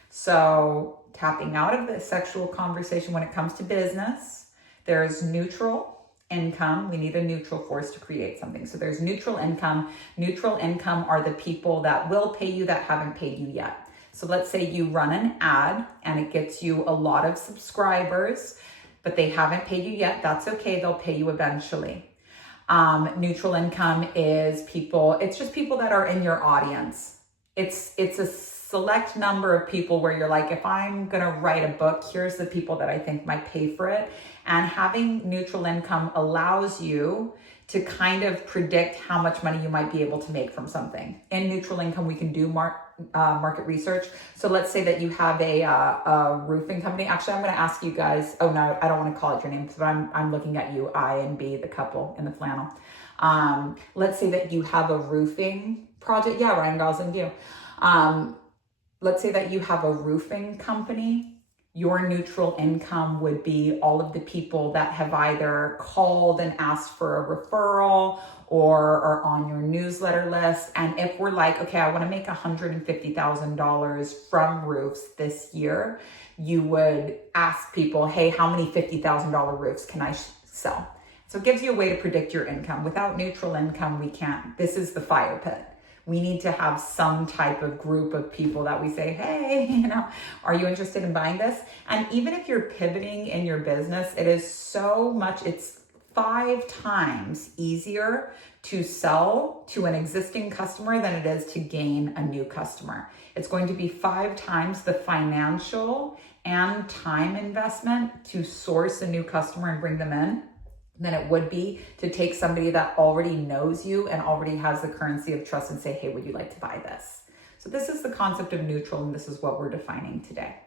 So tapping out of the sexual conversation when it comes to business, there's neutral income. We need a neutral force to create something. So there's neutral income. Neutral income are the people that will pay you that haven't paid you yet. So let's say you run an ad and it gets you a lot of subscribers, but they haven't paid you yet. That's okay. They'll pay you eventually. Neutral income is people, it's just people that are in your audience. It's a select number of people where you're like, if I'm going to write a book, here's the people that I think might pay for it. And having neutral income allows you to kind of predict how much money you might be able to make from something. In neutral income, we can do market research. So let's say that you have a roofing company. Actually, I'm going to ask you guys. Oh no, I don't want to call it your name, but I'm looking at you, I and B, the couple in the flannel. Let's say that you have a roofing project. Yeah, Ryan Gosling, you. Let's say that you have a roofing company. Your neutral income would be all of the people that have either called and asked for a referral or are on your newsletter list. And if we're like, okay, I want to make $150,000 from roofs this year, you would ask people, hey, how many $50,000 roofs can I sell? So it gives you a way to predict your income. Without neutral income, we can't. This is the fire pit. we need to have some type of group of people that we say, hey, are you interested in buying this? And even if you're pivoting in your business, it is so much, it's 5 times easier to sell to an existing customer than it is to gain a new customer. It's going to be 5 times the financial and time investment to source a new customer and bring them in than it would be to take somebody that already knows you and already has the currency of trust and say, hey, would you like to buy this? So this is the concept of neutral, and this is what we're defining today.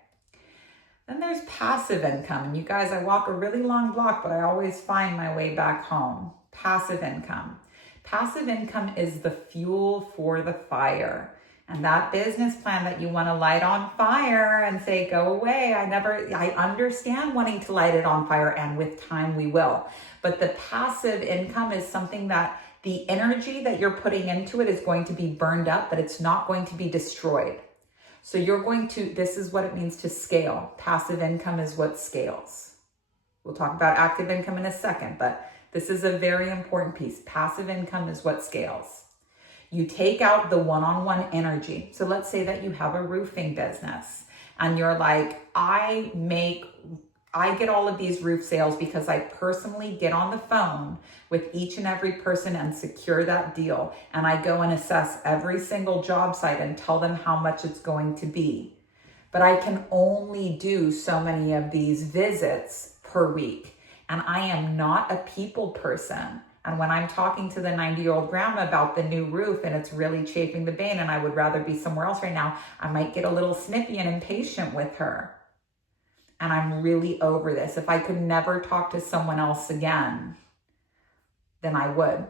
Then there's passive income. And you guys, I walk a really long block, but I always find my way back home. Passive income. Passive income is the fuel for the fire. And that business plan that you want to light on fire and say, go away. I understand wanting to light it on fire, and with time we will. But the passive income is something that the energy that you're putting into it is going to be burned up, but it's not going to be destroyed. So this is what it means to scale. Passive income is what scales. We'll talk about active income in a second, but this is a very important piece. Passive income is what scales. You take out the one-on-one energy. So let's say that you have a roofing business and you're like, I get all of these roof sales because I personally get on the phone with each and every person and secure that deal. And I go and assess every single job site and tell them how much it's going to be. But I can only do so many of these visits per week. And I am not a people person. And when I'm talking to the 90-year-old grandma about the new roof and it's really chafing the bane and I would rather be somewhere else right now, I might get a little snippy and impatient with her. And I'm really over this. If I could never talk to someone else again, then I would.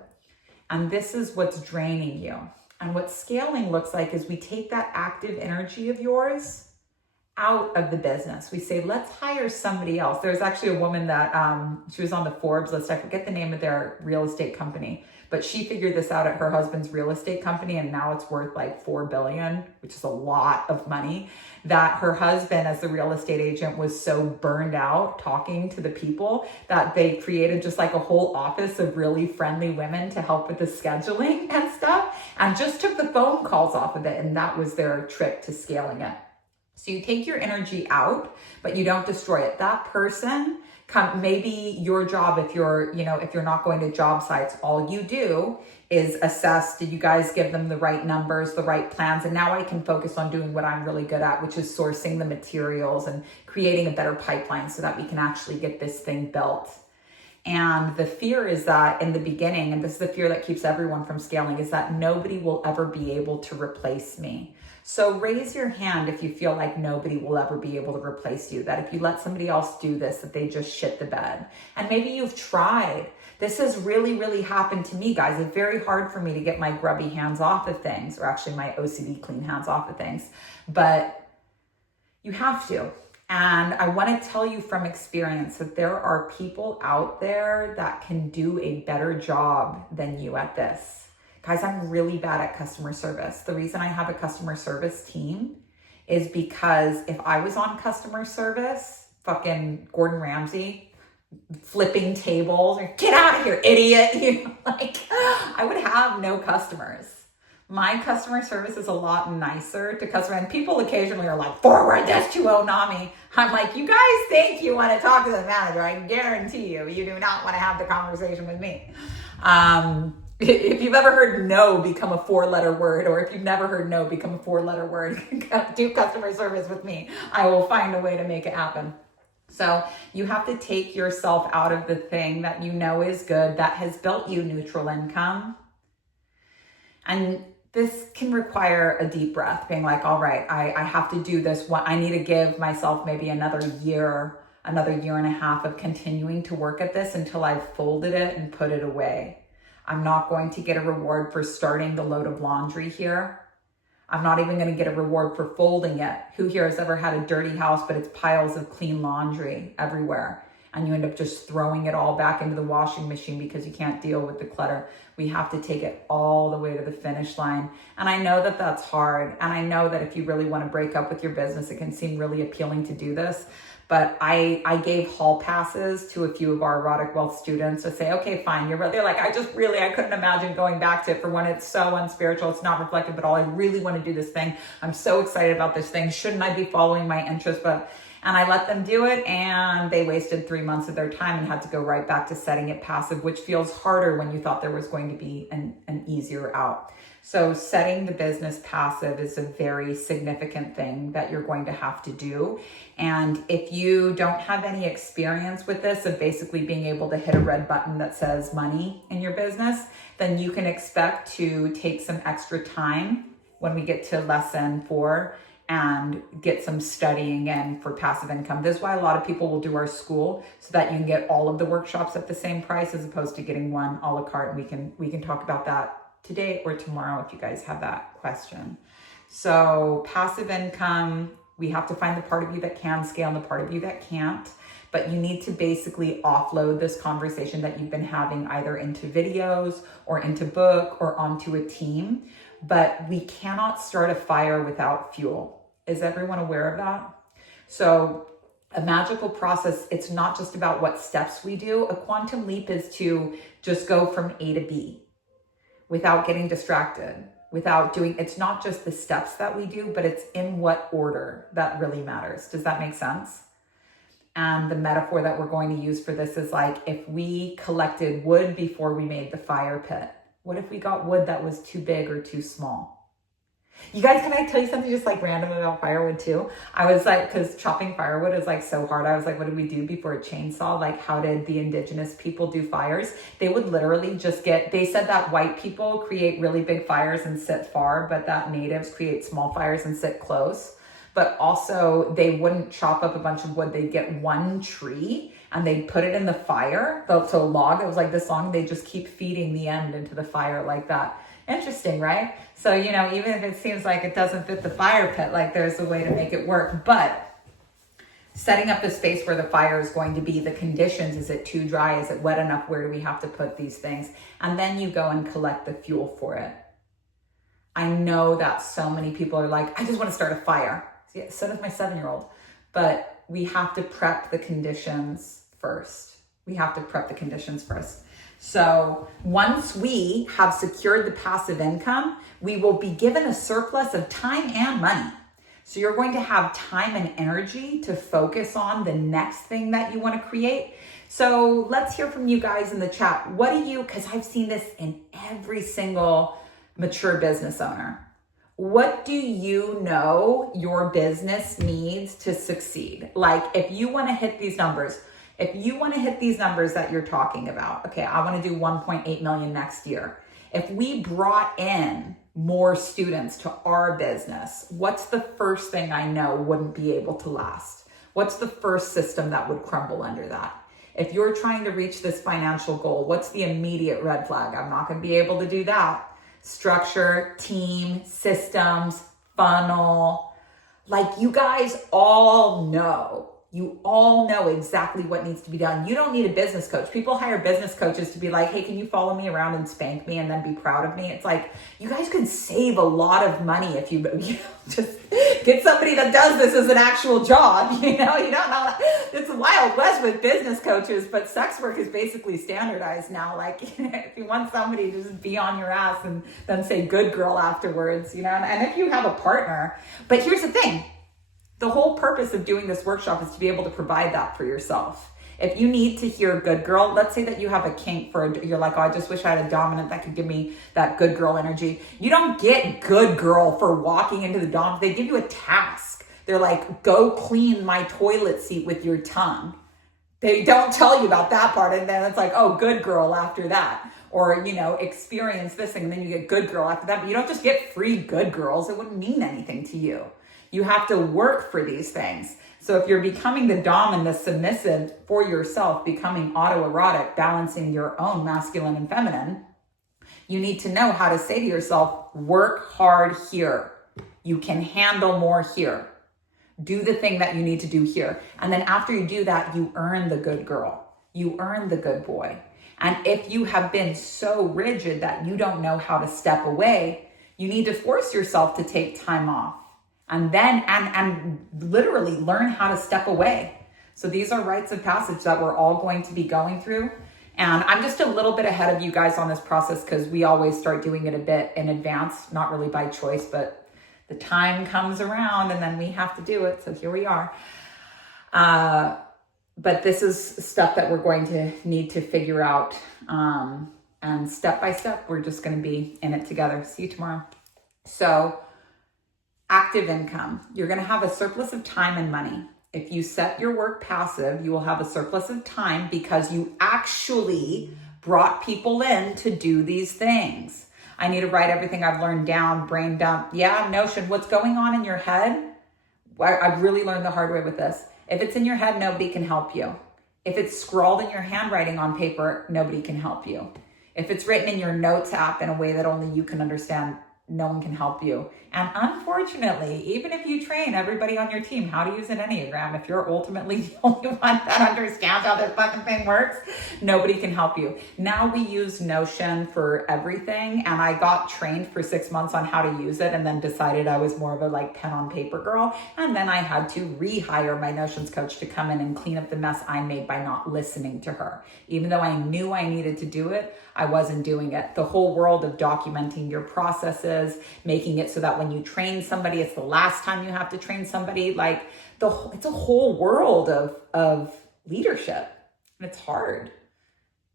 And this is what's draining you. And what scaling looks like is we take that active energy of yours out of the business. We say, let's hire somebody else. There's actually a woman that she was on the Forbes list. I forget the name of their real estate company, but she figured this out at her husband's real estate company, and now it's worth like $4 billion, which is a lot of money. That her husband, as the real estate agent, was so burned out talking to the people that they created just like a whole office of really friendly women to help with the scheduling and stuff, and just took the phone calls off of it. And that was their trick to scaling it. So you take your energy out, but you don't destroy it. That person, maybe your job, if you're not going to job sites, all you do is assess, did you guys give them the right numbers, the right plans? And now I can focus on doing what I'm really good at, which is sourcing the materials and creating a better pipeline so that we can actually get this thing built. And the fear is that in the beginning, and this is the fear that keeps everyone from scaling, is that nobody will ever be able to replace me. So raise your hand if you feel like nobody will ever be able to replace you, that if you let somebody else do this, that they just shit the bed. And maybe you've tried. This has really, really happened to me, guys. It's very hard for me to get my grubby hands off of things, or actually my OCD clean hands off of things, but you have to. And I want to tell you from experience that there are people out there that can do a better job than you at this. Guys, I'm really bad at customer service. The reason I have a customer service team is because if I was on customer service, fucking Gordon Ramsay, flipping tables, or get out of here, idiot. I would have no customers. My customer service is a lot nicer to customers, and people occasionally are like, forward this to Onami. I'm like, you guys think you want to talk to the manager. I guarantee you, you do not want to have the conversation with me. If you've ever heard no become a 4-letter word, or if you've never heard no become a 4-letter word, do customer service with me. I will find a way to make it happen. So you have to take yourself out of the thing that you know is good, that has built you neutral income. And this can require a deep breath, being like, all right, I have to do this. I need to give myself maybe another year and a half of continuing to work at this until I've folded it and put it away. I'm not going to get a reward for starting the load of laundry here. I'm not even going to get a reward for folding it. Who here has ever had a dirty house, but it's piles of clean laundry everywhere, and you end up just throwing it all back into the washing machine because you can't deal with the clutter? We have to take it all the way to the finish line. And I know that that's hard. And I know that if you really want to break up with your business, it can seem really appealing to do this. But I gave hall passes to a few of our Erotic Wealth students to say, okay, fine. They're like, I couldn't imagine going back to it. For one, it's so unspiritual. It's not reflective at all. I really want to do this thing. I'm so excited about this thing. Shouldn't I be following my interest? And I let them do it, and they wasted 3 months of their time and had to go right back to setting it passive, which feels harder when you thought there was going to be an easier out. So setting the business passive is a very significant thing that you're going to have to do. And if you don't have any experience with this, of basically being able to hit a red button that says money in your business, then you can expect to take some extra time when we get to lesson 4 and get some studying in for passive income. This is why a lot of people will do our school, so that you can get all of the workshops at the same price, as opposed to getting one a la carte. And we can talk about that today or tomorrow if you guys have that question. So passive income, we have to find the part of you that can scale and the part of you that can't. But you need to basically offload this conversation that you've been having either into videos or into book or onto a team. But we cannot start a fire without fuel. Is everyone aware of that? So a magical process, it's not just about what steps we do. A quantum leap is to just go from A to B without getting distracted, it's not just the steps that we do, but it's in what order that really matters. Does that make sense? And the metaphor that we're going to use for this is like, if we collected wood before we made the fire pit, what if we got wood that was too big or too small? You guys, can I tell you something just like random about firewood too? I was like, because chopping firewood is like so hard. I was like, what did we do before a chainsaw? Like, how did the indigenous people do fires? They would literally just they said that white people create really big fires and sit far, but that natives create small fires and sit close. But also they wouldn't chop up a bunch of wood. They'd get one tree and they'd put it in the fire. So a log that was like this long, they just keep feeding the end into the fire like that. Interesting, right? So, even if it seems like it doesn't fit the fire pit, like there's a way to make it work. But setting up the space where the fire is going to be, the conditions, is it too dry? Is it wet enough? Where do we have to put these things? And then you go and collect the fuel for it. I know that so many people are like, I just want to start a fire. Yeah, so does my 7-year-old. But we have to prep the conditions first. So once we have secured the passive income, we will be given a surplus of time and money. So you're going to have time and energy to focus on the next thing that you want to create. So let's hear from you guys in the chat. Because I've seen this in every single mature business owner. What do you know your business needs to succeed? Like, if you want to hit these numbers, that you're talking about, okay, I want to do 1.8 million next year. If we brought in more students to our business, what's the first thing I know wouldn't be able to last? What's the first system that would crumble under that? If you're trying to reach this financial goal, what's the immediate red flag? I'm not going to be able to do that. Structure, team, systems, funnel. Like, you guys all know. You all know exactly what needs to be done. You don't need a business coach. People hire business coaches to be like, hey, can you follow me around and spank me and then be proud of me? It's like, you guys could save a lot of money if you just get somebody that does this as an actual job. You don't know. It's a Wild West with business coaches, but sex work is basically standardized now. Like, if you want somebody to just be on your ass and then say good girl afterwards, and if you have a partner. But here's the thing. The whole purpose of doing this workshop is to be able to provide that for yourself. If you need to hear good girl, let's say that you have a kink you're like, oh, I just wish I had a dominant that could give me that good girl energy. You don't get good girl for walking into the dom. They give you a task. They're like, go clean my toilet seat with your tongue. They don't tell you about that part. And then it's like, oh, good girl after that. Or, experience this thing. And then you get good girl after that. But you don't just get free good girls. It wouldn't mean anything to you. You have to work for these things. So if you're becoming the dom and the submissive for yourself, becoming autoerotic, balancing your own masculine and feminine, you need to know how to say to yourself, work hard here. You can handle more here. Do the thing that you need to do here. And then after you do that, you earn the good girl. You earn the good boy. And if you have been so rigid that you don't know how to step away, you need to force yourself to take time off and then, and literally learn how to step away. So these are rites of passage that we're all going to be going through. And I'm just a little bit ahead of you guys on this process because we always start doing it a bit in advance, not really by choice, but the time comes around and then we have to do it. So here we are. But this is stuff that we're going to need to figure out. And step by step, we're just going to be in it together. See you tomorrow. So active income, you're going to have a surplus of time and money. If you set your work passive, you will have a surplus of time because you actually brought people in to do these things. I need to write everything I've learned down, brain dump. Yeah, Notion, what's going on in your head? I've really learned the hard way with this. If it's in your head, nobody can help you. If it's scrawled in your handwriting on paper, nobody can help you. If it's written in your notes app in a way that only you can understand, no one can help you. And unfortunately, even if you train everybody on your team how to use an Enneagram, if you're ultimately the only one that understands how this fucking thing works, nobody can help you. Now we use Notion for everything, and I got trained for 6 months on how to use it and then decided I was more of a like pen on paper girl. And then I had to rehire my Notions coach to come in and clean up the mess I made by not listening to her. Even though I knew I needed to do it, I wasn't doing it. The whole world of documenting your processes, making it so that when you train somebody, it's the last time you have to train somebody. Like it's a whole world of leadership. And it's hard.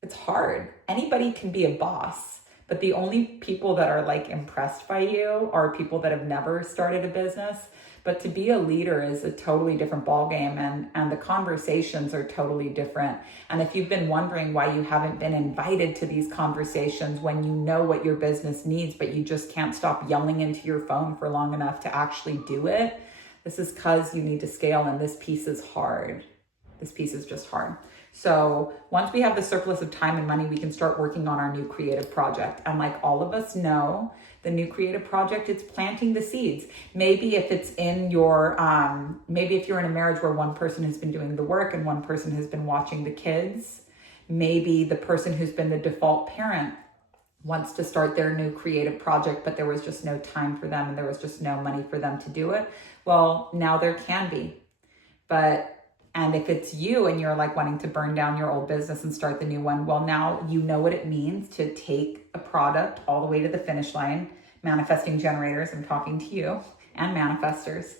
It's hard. Anybody can be a boss, but the only people that are like impressed by you are people that have never started a business. But to be a leader is a totally different ballgame, and the conversations are totally different. And if you've been wondering why you haven't been invited to these conversations when you know what your business needs, but you just can't stop yelling into your phone for long enough to actually do it, this is because you need to scale, and this piece is hard. This piece is just hard. So once we have the surplus of time and money, we can start working on our new creative project. And like all of us know, the new creative project, it's planting the seeds. Maybe if it's in your, maybe if you're in a marriage where one person has been doing the work and one person has been watching the kids, maybe the person who's been the default parent wants to start their new creative project, but there was just no time for them and there was just no money for them to do it. Well, now there can be. And if it's you and you're like wanting to burn down your old business and start the new one, well, now you know what it means to take a product all the way to the finish line. Manifesting generators, I'm talking to you, and manifestors.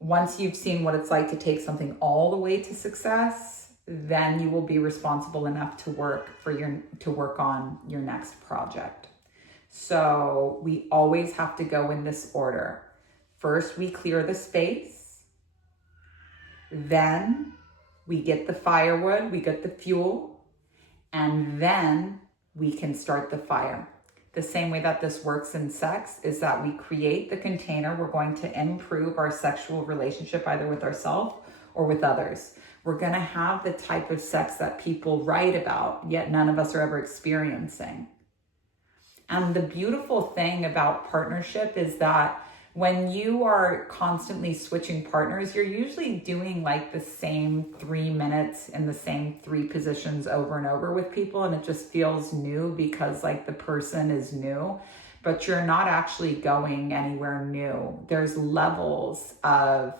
Once you've seen what it's like to take something all the way to success, then you will be responsible enough to work on your next project. So we always have to go in this order. First, we clear the space. Then we get the firewood, we get the fuel, and then we can start the fire. The same way that this works in sex is that we create the container. We're going to improve our sexual relationship either with ourselves or with others. We're going to have the type of sex that people write about, yet none of us are ever experiencing. And the beautiful thing about partnership is that when you are constantly switching partners, you're usually doing like the same 3 minutes in the same 3 positions over and over with people. And it just feels new because like the person is new, but you're not actually going anywhere new. There's levels of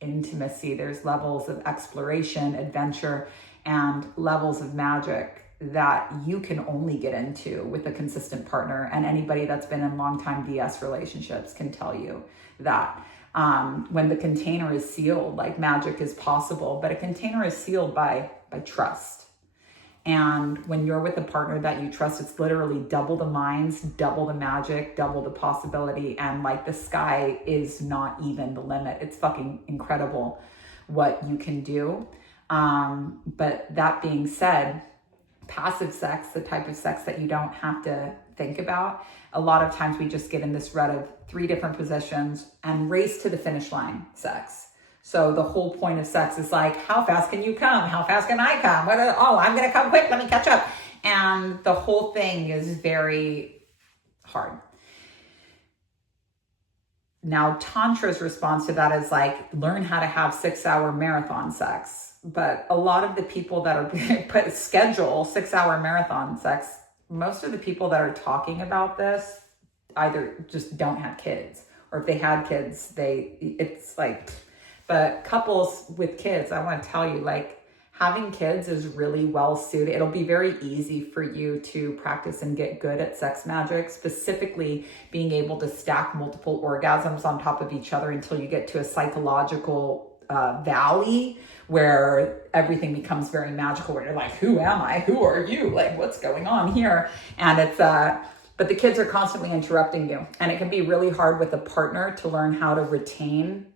intimacy. There's levels of exploration, adventure, and levels of magic that you can only get into with a consistent partner. And anybody that's been in long-time DS relationships can tell you that when the container is sealed, like magic is possible, but a container is sealed by trust. And when you're with a partner that you trust, it's literally double the minds, double the magic, double the possibility. And like the sky is not even the limit. It's fucking incredible what you can do. But that being said, passive sex, the type of sex that you don't have to think about, a lot of times we just get in this rut of 3 different positions and race to the finish line sex. So the whole point of sex is like, how fast can you come? How fast can I come? I'm going to come quick. Let me catch up. And the whole thing is very hard. Now, Tantra's response to that is like, learn how to have 6-hour marathon sex. but a lot of the people that are schedule 6-hour marathon sex, most of the people that are talking about this either just don't have kids, or if they had kids, it's like, but couples with kids, I want to tell you, like, having kids is really well suited. It'll be very easy for you to practice and get good at sex magic, specifically being able to stack multiple orgasms on top of each other until you get to a psychological valley where everything becomes very magical, where you're like, who am I? Who are you? Like, what's going on here? And it's, but the kids are constantly interrupting you. And it can be really hard with a partner to learn how to retain.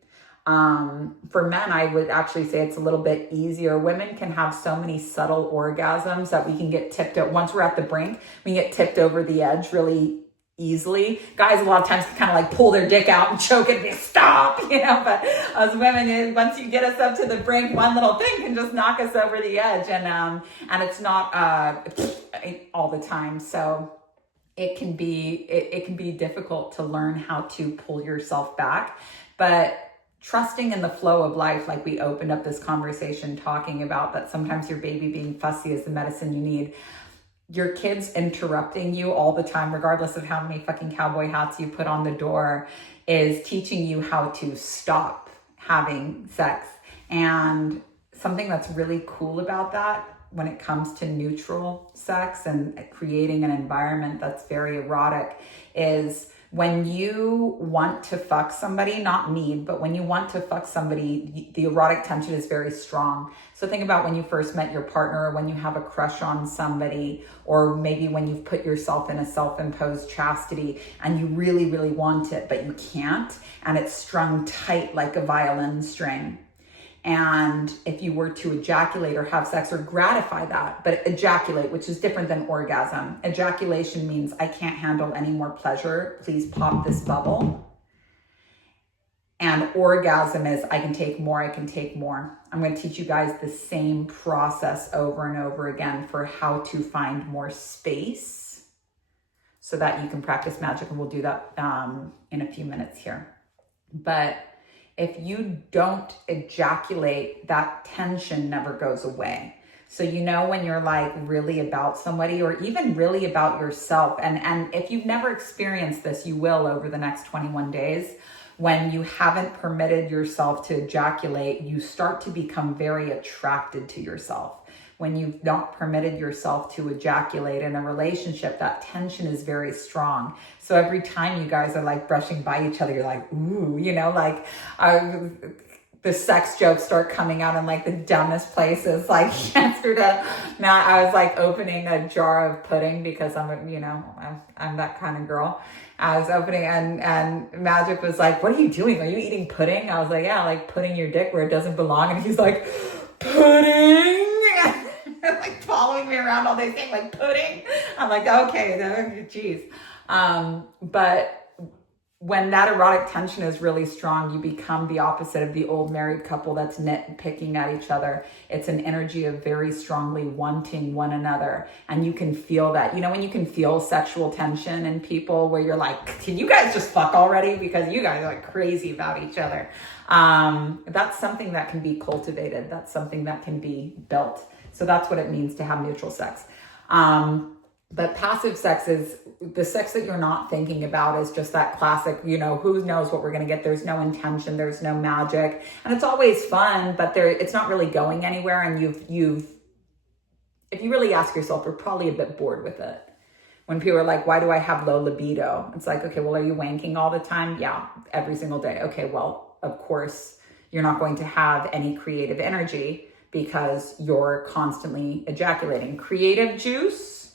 For men, I would actually say it's a little bit easier. Women can have so many subtle orgasms that we can get tipped out. Once we're at the brink, we get tipped over the edge really easily. Guys, a lot of times, can kind of like pull their dick out and choke it and stop, you know, but as women, once you get us up to the brink, one little thing can just knock us over the edge. And it's not, all the time. So it can be difficult to learn how to pull yourself back, but trusting in the flow of life, like we opened up this conversation talking about, that sometimes your baby being fussy is the medicine you need. Your kids interrupting you all the time, regardless of how many fucking cowboy hats you put on the door, is teaching you how to stop having sex. And something that's really cool about that, when it comes to neutral sex and creating an environment that's very erotic, is when you want to fuck somebody, not need, but when you want to fuck somebody, the erotic tension is very strong. So think about when you first met your partner, or when you have a crush on somebody, or maybe when you've put yourself in a self-imposed chastity and you really, really want it, but you can't, and it's strung tight like a violin string. And if you were to ejaculate or have sex or gratify that, but ejaculate, which is different than orgasm. Ejaculation means I can't handle any more pleasure. Please pop this bubble. And orgasm is I can take more, I can take more. I'm going to teach you guys the same process over and over again for how to find more space so that you can practice magic. And we'll do that in a few minutes here. But if you don't ejaculate, that tension never goes away. So you know when you're like really about somebody, or even really about yourself, and if you've never experienced this, you will over the next 21 days. When you haven't permitted yourself to ejaculate, you start to become very attracted to yourself. When you've not permitted yourself to ejaculate in a relationship, that tension is very strong. So every time you guys are like brushing by each other, you're like, ooh, you know, like the sex jokes start coming out in like the dumbest places. Like yesterday, now I was like opening a jar of pudding because I'm that kind of girl. I was opening and Magic was like, what are you doing? Are you eating pudding? I was like, yeah, like putting your dick where it doesn't belong. And he's like, pudding? Like following me around all day saying like pudding. I'm like, okay, geez. But when that erotic tension is really strong, you become the opposite of the old married couple that's nitpicking at each other. It's an energy of very strongly wanting one another. And you can feel that. You know, when you can feel sexual tension in people where you're like, can you guys just fuck already? Because you guys are like crazy about each other. That's something that can be cultivated. That's something that can be built. So that's what it means to have neutral sex. But passive sex is the sex that you're not thinking about, is just that classic, you know, who knows what we're going to get. There's no intention. There's no magic. And it's always fun, but it's not really going anywhere. And if you really ask yourself, you're probably a bit bored with it. When people are like, why do I have low libido? It's like, okay, well, are you wanking all the time? Yeah, every single day. Okay, well, of course, you're not going to have any creative energy because you're constantly ejaculating. Creative juice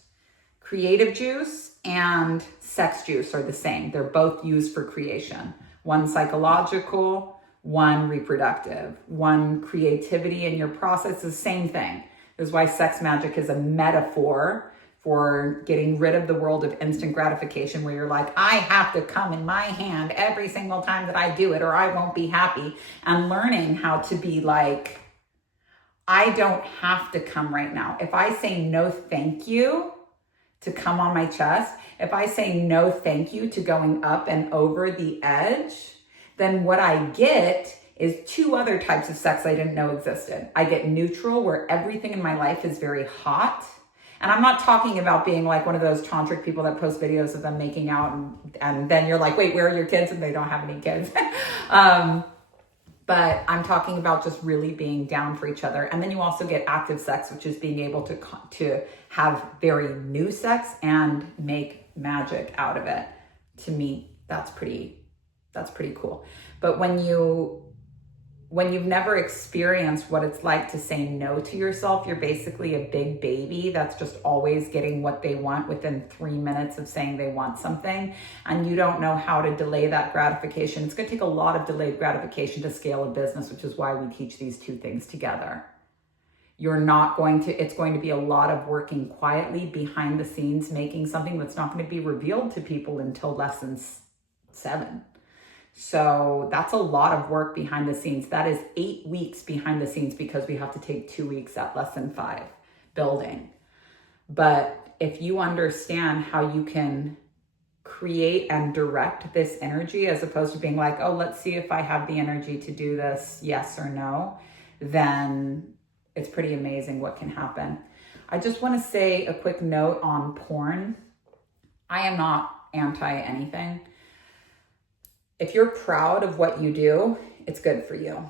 and sex juice are the same. They're both used for creation. One psychological, one reproductive, one creativity in your process, the same thing. This is why sex magic is a metaphor for getting rid of the world of instant gratification, where you're like, I have to come in my hand every single time that I do it or I won't be happy, and learning how to be like, I don't have to come right now. If I say no thank you to come on my chest, if I say no thank you to going up and over the edge, then what I get is 2 other types of sex I didn't know existed. I get neutral, where everything in my life is very hot. And I'm not talking about being like one of those tantric people that post videos of them making out and then you're like, wait, where are your kids? And they don't have any kids. But I'm talking about just really being down for each other. And then you also get active sex, which is being able to have very new sex and make magic out of it. To me, that's pretty cool. But when you've never experienced what it's like to say no to yourself, you're basically a big baby that's just always getting what they want within 3 minutes of saying they want something, and you don't know how to delay that gratification. It's going to take a lot of delayed gratification to scale a business, which is why we teach these 2 things together. It's going to be a lot of working quietly behind the scenes, making something that's not going to be revealed to people until lesson 7. So that's a lot of work behind the scenes. That is 8 weeks behind the scenes, because we have to take 2 weeks at lesson 5 building. But if you understand how you can create and direct this energy, as opposed to being like, oh, let's see if I have the energy to do this, yes or no, then it's pretty amazing what can happen. I just want to say a quick note on porn. I am not anti anything. If you're proud of what you do, it's good for you.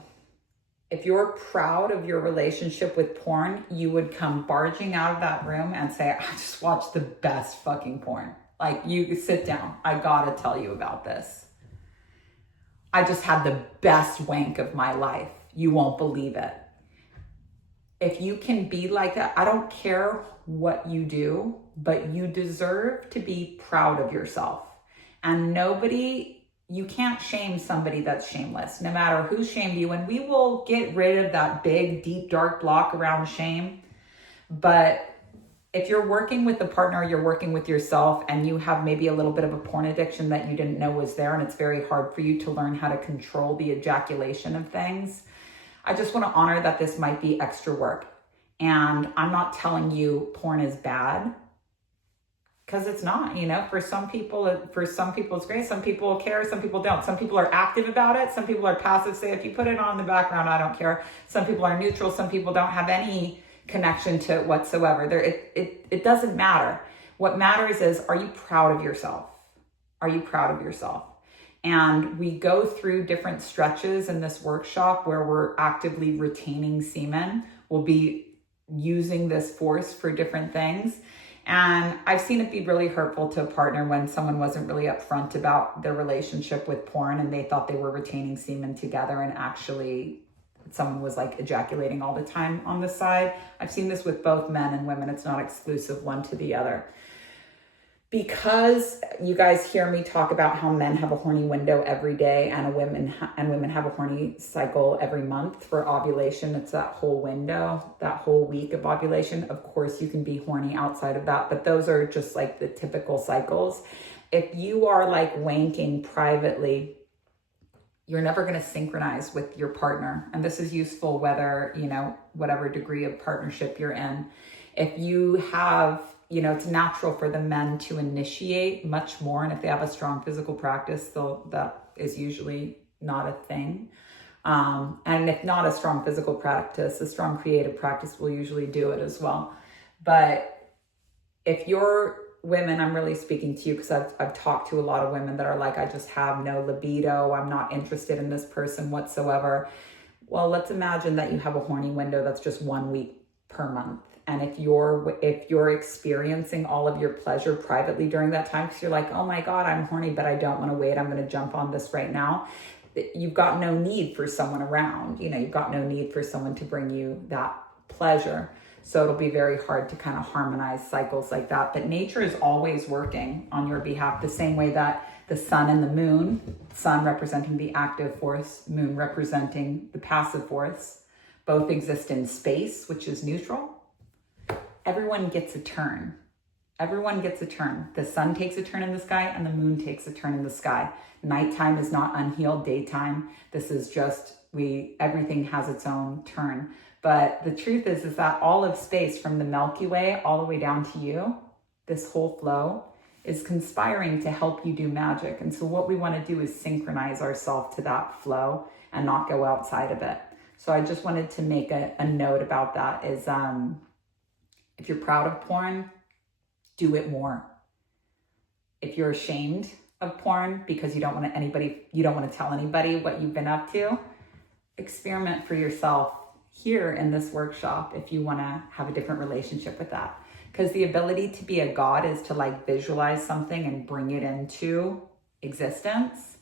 If you're proud of your relationship with porn, you would come barging out of that room and say, I just watched the best fucking porn. Like, you sit down. I gotta tell you about this. I just had the best wank of my life. You won't believe it. If you can be like that, I don't care what you do, but you deserve to be proud of yourself. And you can't shame somebody that's shameless, no matter who shamed you. And we will get rid of that big, deep, dark block around shame. But if you're working with a partner, you're working with yourself, and you have maybe a little bit of a porn addiction that you didn't know was there, and it's very hard for you to learn how to control the ejaculation of things, I just want to honor that this might be extra work. And I'm not telling you porn is bad, because it's not. For some people it's great. Some people care, some people don't. Some people are active about it. Some people are passive, say, if you put it on in the background, I don't care. Some people are neutral. Some people don't have any connection to it whatsoever. It doesn't matter. What matters is, are you proud of yourself? Are you proud of yourself? And we go through different stretches in this workshop where we're actively retaining semen. We'll be using this force for different things. And I've seen it be really hurtful to a partner when someone wasn't really upfront about their relationship with porn, and they thought they were retaining semen together, and actually someone was like ejaculating all the time on the side. I've seen this with both men and women. It's not exclusive one to the other. Because you guys hear me talk about how men have a horny window every day, and women have a horny cycle every month for ovulation. It's that whole window, that whole week of ovulation. Of course, you can be horny outside of that, but those are just like the typical cycles. If you are like wanking privately, you're never going to synchronize with your partner. And this is useful whether, whatever degree of partnership you're in. If you have, it's natural for the men to initiate much more. And if they have a strong physical practice, that is usually not a thing. And if not a strong physical practice, a strong creative practice will usually do it as well. But if you're women, I'm really speaking to you, because I've talked to a lot of women that are like, I just have no libido. I'm not interested in this person whatsoever. Well, let's imagine that you have a horny window that's just 1 week per month. And if you're experiencing all of your pleasure privately during that time, because you're like, oh my God, I'm horny, but I don't want to wait. I'm going to jump on this right now. You've got no need for someone around. You've got no need for someone to bring you that pleasure. So it'll be very hard to kind of harmonize cycles like that. But nature is always working on your behalf, the same way that the sun and the moon, sun representing the active force, moon representing the passive force, both exist in space, which is neutral. Everyone gets a turn. Everyone gets a turn. The sun takes a turn in the sky, and the moon takes a turn in the sky. Nighttime is not unhealed daytime. This is just, everything has its own turn. But the truth is that all of space, from the Milky Way all the way down to you, this whole flow is conspiring to help you do magic. And so what we want to do is synchronize ourselves to that flow and not go outside of it. So I just wanted to make a note about that is if you're proud of porn, do it more. If you're ashamed of porn because you don't want to tell anybody what you've been up to, experiment for yourself here in this workshop if you want to have a different relationship with that. Because the ability to be a god is to like visualize something and bring it into existence.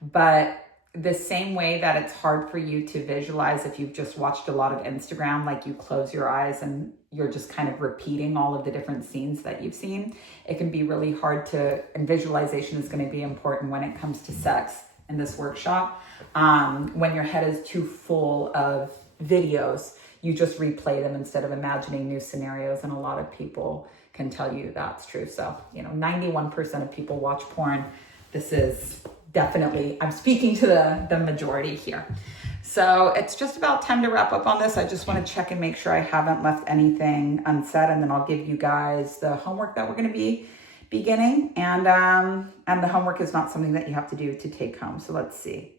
But the same way that it's hard for you to visualize if you've just watched a lot of Instagram, like you close your eyes and you're just kind of repeating all of the different scenes that you've seen, it can be really hard to, and visualization is going to be important when it comes to sex in this workshop. When your head is too full of videos, you just replay them instead of imagining new scenarios. And a lot of people can tell you that's true. So, 91% of people watch porn. This is definitely, I'm speaking to the majority here. So it's just about time to wrap up on this. I just want to check and make sure I haven't left anything unsaid, and then I'll give you guys the homework that we're going to be beginning. And the homework is not something that you have to do to take home. So let's see.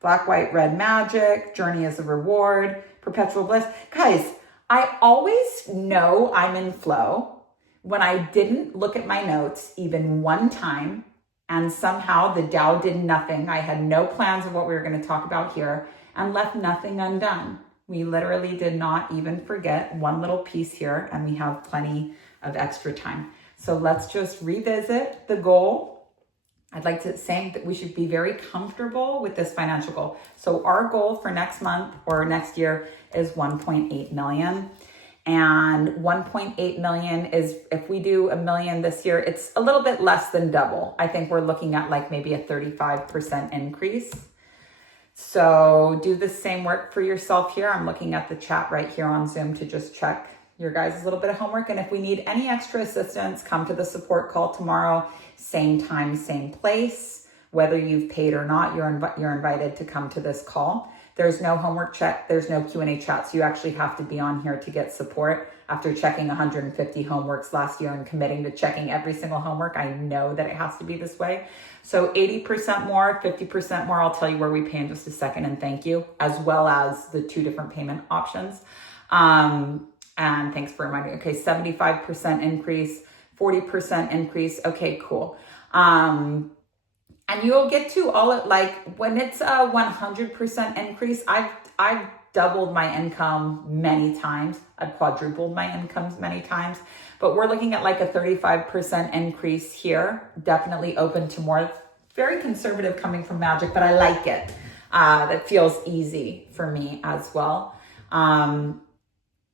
Black, white, red magic, journey is a reward, perpetual bliss. Guys, I always know I'm in flow when I didn't look at my notes even one time, and somehow the Tao did nothing. I had no plans of what we were going to talk about here and left nothing undone. We literally did not even forget one little piece here, and we have plenty of extra time. So let's just revisit the goal. I'd like to say that we should be very comfortable with this financial goal. So our goal for next month or next year is 1.8 million. And 1.8 million is, if we do $1 million this year, it's a little bit less than double. I think we're looking at like maybe a 35% increase. So do the same work for yourself here. I'm looking at the chat right here on Zoom to just check your guys' little bit of homework. And if we need any extra assistance, come to the support call tomorrow, same time, same place. Whether you've paid or not, you're invited to come to this call. There's no homework check. There's no Q&A chat. So you actually have to be on here to get support. After checking 150 homeworks last year and committing to checking every single homework, I know that it has to be this way. So 80% more, 50% more. I'll tell you where we pay in just a second, and thank you, as well as the 2 different payment options. And thanks for reminding me. Okay, 75% increase, 40% increase. Okay, cool. And you'll get to all it, like when it's a 100% increase, I've doubled my income many times. I've quadrupled my incomes many times, but we're looking at like a 35% increase here. Definitely open to more. Very conservative coming from magic, but I like it. That feels easy for me as well.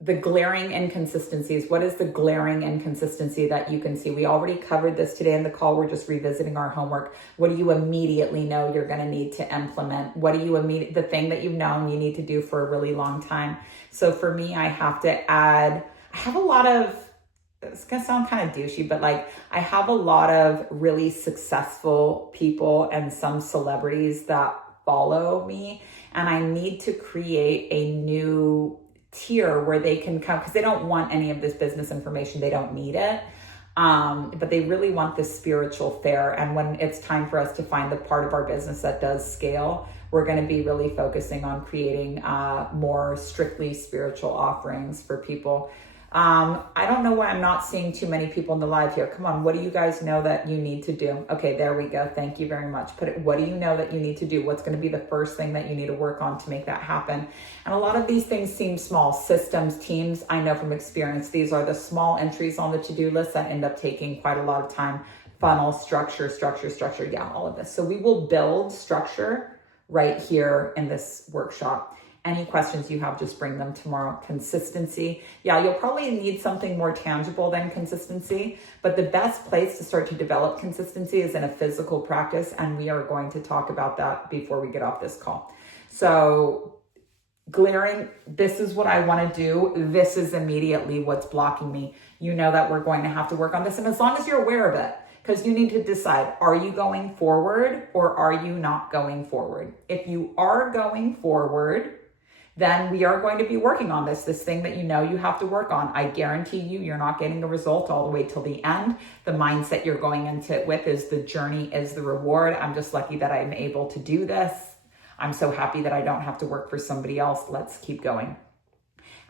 The glaring inconsistencies. What is the glaring inconsistency that you can see? We already covered this today in the call. We're just revisiting our homework. What do you immediately know you're going to need to implement? What do you the thing that you've known you need to do for a really long time? So for me, I have to add, I have a lot of, it's going to sound kind of douchey, but like I have a lot of really successful people and some celebrities that follow me, and I need to create a new tier where they can come, because they don't want any of this business information. They don't need it. But they really want this spiritual fare. And when it's time for us to find the part of our business that does scale, we're going to be really focusing on creating more strictly spiritual offerings for people. I don't know why I'm not seeing too many people in the live here. Come on, what do you guys know that you need to do? Okay, there we go. Thank you very much. What do you know that you need to do? What's going to be the first thing that you need to work on to make that happen? And a lot of these things seem small. Systems, teams, I know from experience, these are the small entries on the to-do list that end up taking quite a lot of time. Funnel, structure, yeah, all of this. So we will build structure right here in this workshop. Any questions you have, just bring them tomorrow. Consistency. Yeah, you'll probably need something more tangible than consistency, but the best place to start to develop consistency is in a physical practice, and we are going to talk about that before we get off this call. So glaring, this is what I want to do. This is immediately what's blocking me. You know that we're going to have to work on this, and as long as you're aware of it, because you need to decide, are you going forward or are you not going forward? If you are going forward, then we are going to be working on this thing that you know you have to work on. I guarantee you're not getting a result all the way till the end. The mindset you're going into it with is the journey is the reward. I'm just lucky that I'm able to do this. I'm so happy that I don't have to work for somebody else. Let's keep going.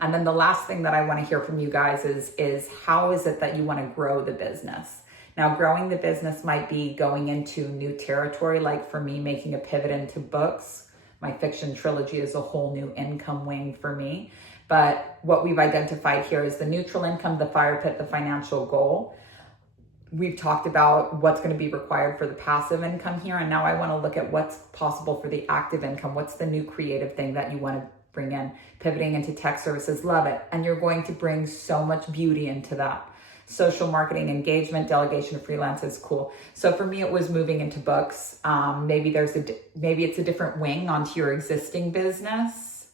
And then the last thing that I want to hear from you guys is how is it that you want to grow the business? Now, growing the business might be going into new territory, like for me, making a pivot into books. My fiction trilogy is a whole new income wing for me. But what we've identified here is the neutral income, the fire pit, the financial goal. We've talked about what's going to be required for the passive income here. And now I want to look at what's possible for the active income. What's the new creative thing that you want to bring in? Pivoting into tech services, love it. And you're going to bring so much beauty into that. Social marketing, engagement, delegation of freelance is cool. So for me, it was moving into books. Maybe it's a different wing onto your existing business.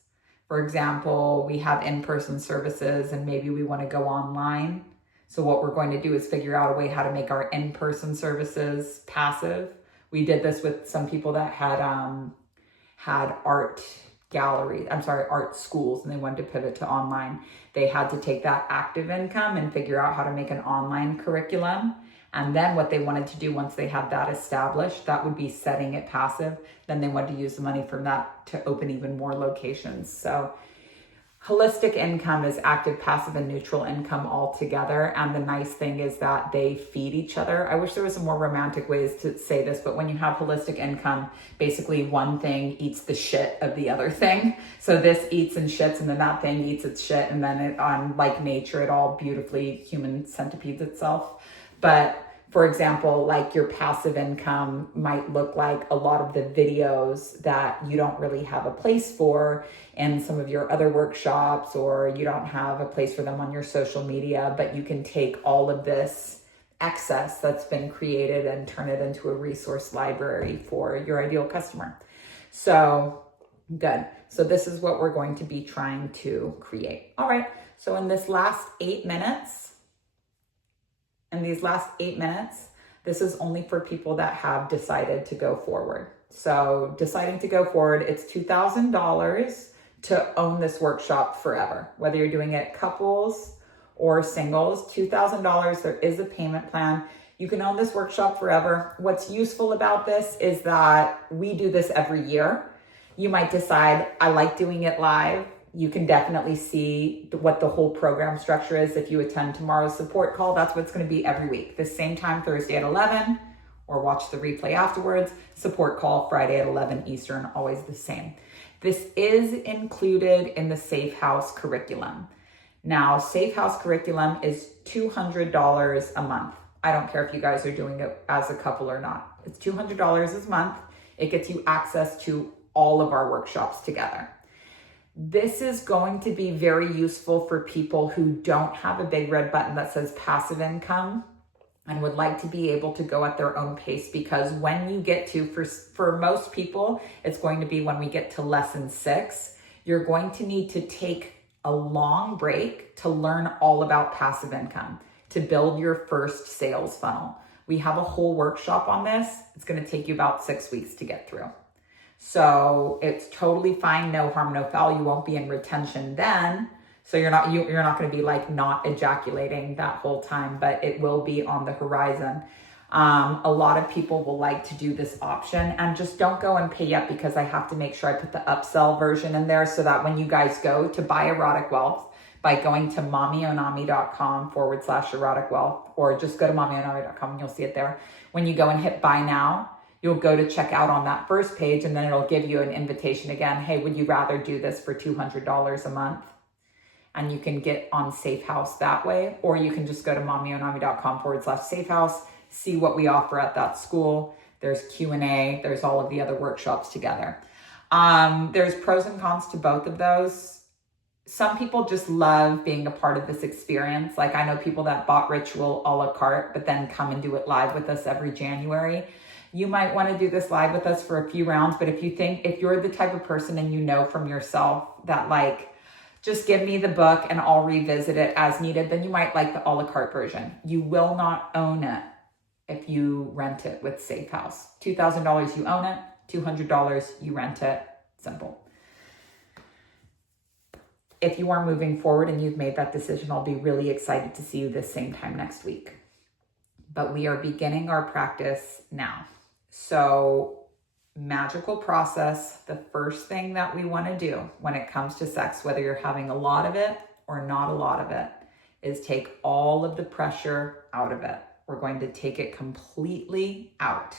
For example, we have in-person services and maybe we want to go online. So what we're going to do is figure out a way how to make our in-person services passive. We did this with some people that had art schools, and they wanted to pivot to online. They had to take that active income and figure out how to make an online curriculum. And then what they wanted to do once they had that established, that would be setting it passive. Then they wanted to use the money from that to open even more locations. So holistic income is active, passive, and neutral income all together. And the nice thing is that they feed each other. I wish there was some more romantic ways to say this, but when you have holistic income, basically one thing eats the shit of the other thing. So this eats and shits, and then that thing eats its shit, and then it, like nature, it all beautifully human centipedes itself. But for example, like your passive income might look like a lot of the videos that you don't really have a place for in some of your other workshops, or you don't have a place for them on your social media, but you can take all of this excess that's been created and turn it into a resource library for your ideal customer. So good. So this is what we're going to be trying to create. All right. So in these last 8 minutes, this is only for people that have decided to go forward. So deciding to go forward, it's $2,000 to own this workshop forever. Whether you're doing it couples or singles, $2,000, there is a payment plan. You can own this workshop forever. What's useful about this is that we do this every year. You might decide, I like doing it live. You can definitely see what the whole program structure is. If you attend tomorrow's support call, that's what's going to be every week. The same time, Thursday at 11, or watch the replay afterwards. Support call Friday at 11 Eastern, always the same. This is included in the Safe House curriculum. Now, Safe House curriculum is $200 a month. I don't care if you guys are doing it as a couple or not. It's $200 a month. It gets you access to all of our workshops together. This is going to be very useful for people who don't have a big red button that says passive income and would like to be able to go at their own pace, because when you get to, for most people, it's going to be when we get to lesson 6, you're going to need to take a long break to learn all about passive income, to build your first sales funnel. We have a whole workshop on this. It's going to take you about 6 weeks to get through. So it's totally fine, no harm, no foul. You won't be in retention then. So you're not going to be like not ejaculating that whole time, but it will be on the horizon. A lot of people will like to do this option, and just don't go and pay yet, because I have to make sure I put the upsell version in there so that when you guys go to buy Erotic Wealth by going to mommyonami.com/erotic wealth, or just go to mommyonami.com and you'll see it there. When you go and hit buy now, you'll go to check out on that first page, and then it'll give you an invitation again. Hey, would you rather do this for $200 a month? And you can get on Safe House that way, or you can just go to mommyonami.com/Safe House, see what we offer at that school. There's Q&A, there's all of the other workshops together. There's pros and cons to both of those. Some people just love being a part of this experience. Like, I know people that bought Ritual a la carte, but then come and do it live with us every January. You might want to do this live with us for a few rounds, but if you're the type of person and you know from yourself that like, just give me the book and I'll revisit it as needed, then you might like the a la carte version. You will not own it if you rent it with Safe House. $2,000 you own it, $200 you rent it. Simple. if you are moving forward and you've made that decision, I'll be really excited to see you this same time next week. But we are beginning our practice now. So magical process, the first thing that we want to do when it comes to sex, whether you're having a lot of it or not a lot of it, is take all of the pressure out of it. We're going to take it completely out.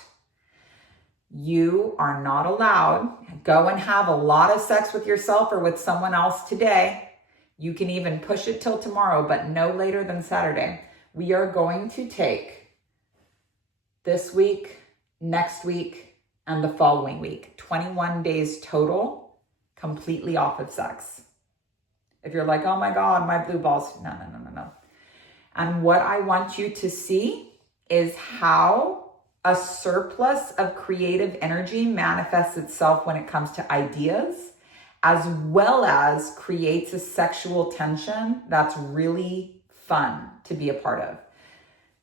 You are not allowed, go and have a lot of sex with yourself or with someone else today. You can even push it till tomorrow, but no later than Saturday. We are going to take this week, next week, and the following week, 21 days total, completely off of sex. If you're like, oh my God, my blue balls, no. And what I want you to see is how a surplus of creative energy manifests itself when it comes to ideas, as well as creates a sexual tension that's really fun to be a part of.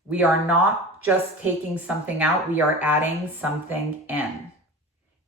We are not just taking something out, we are adding something in.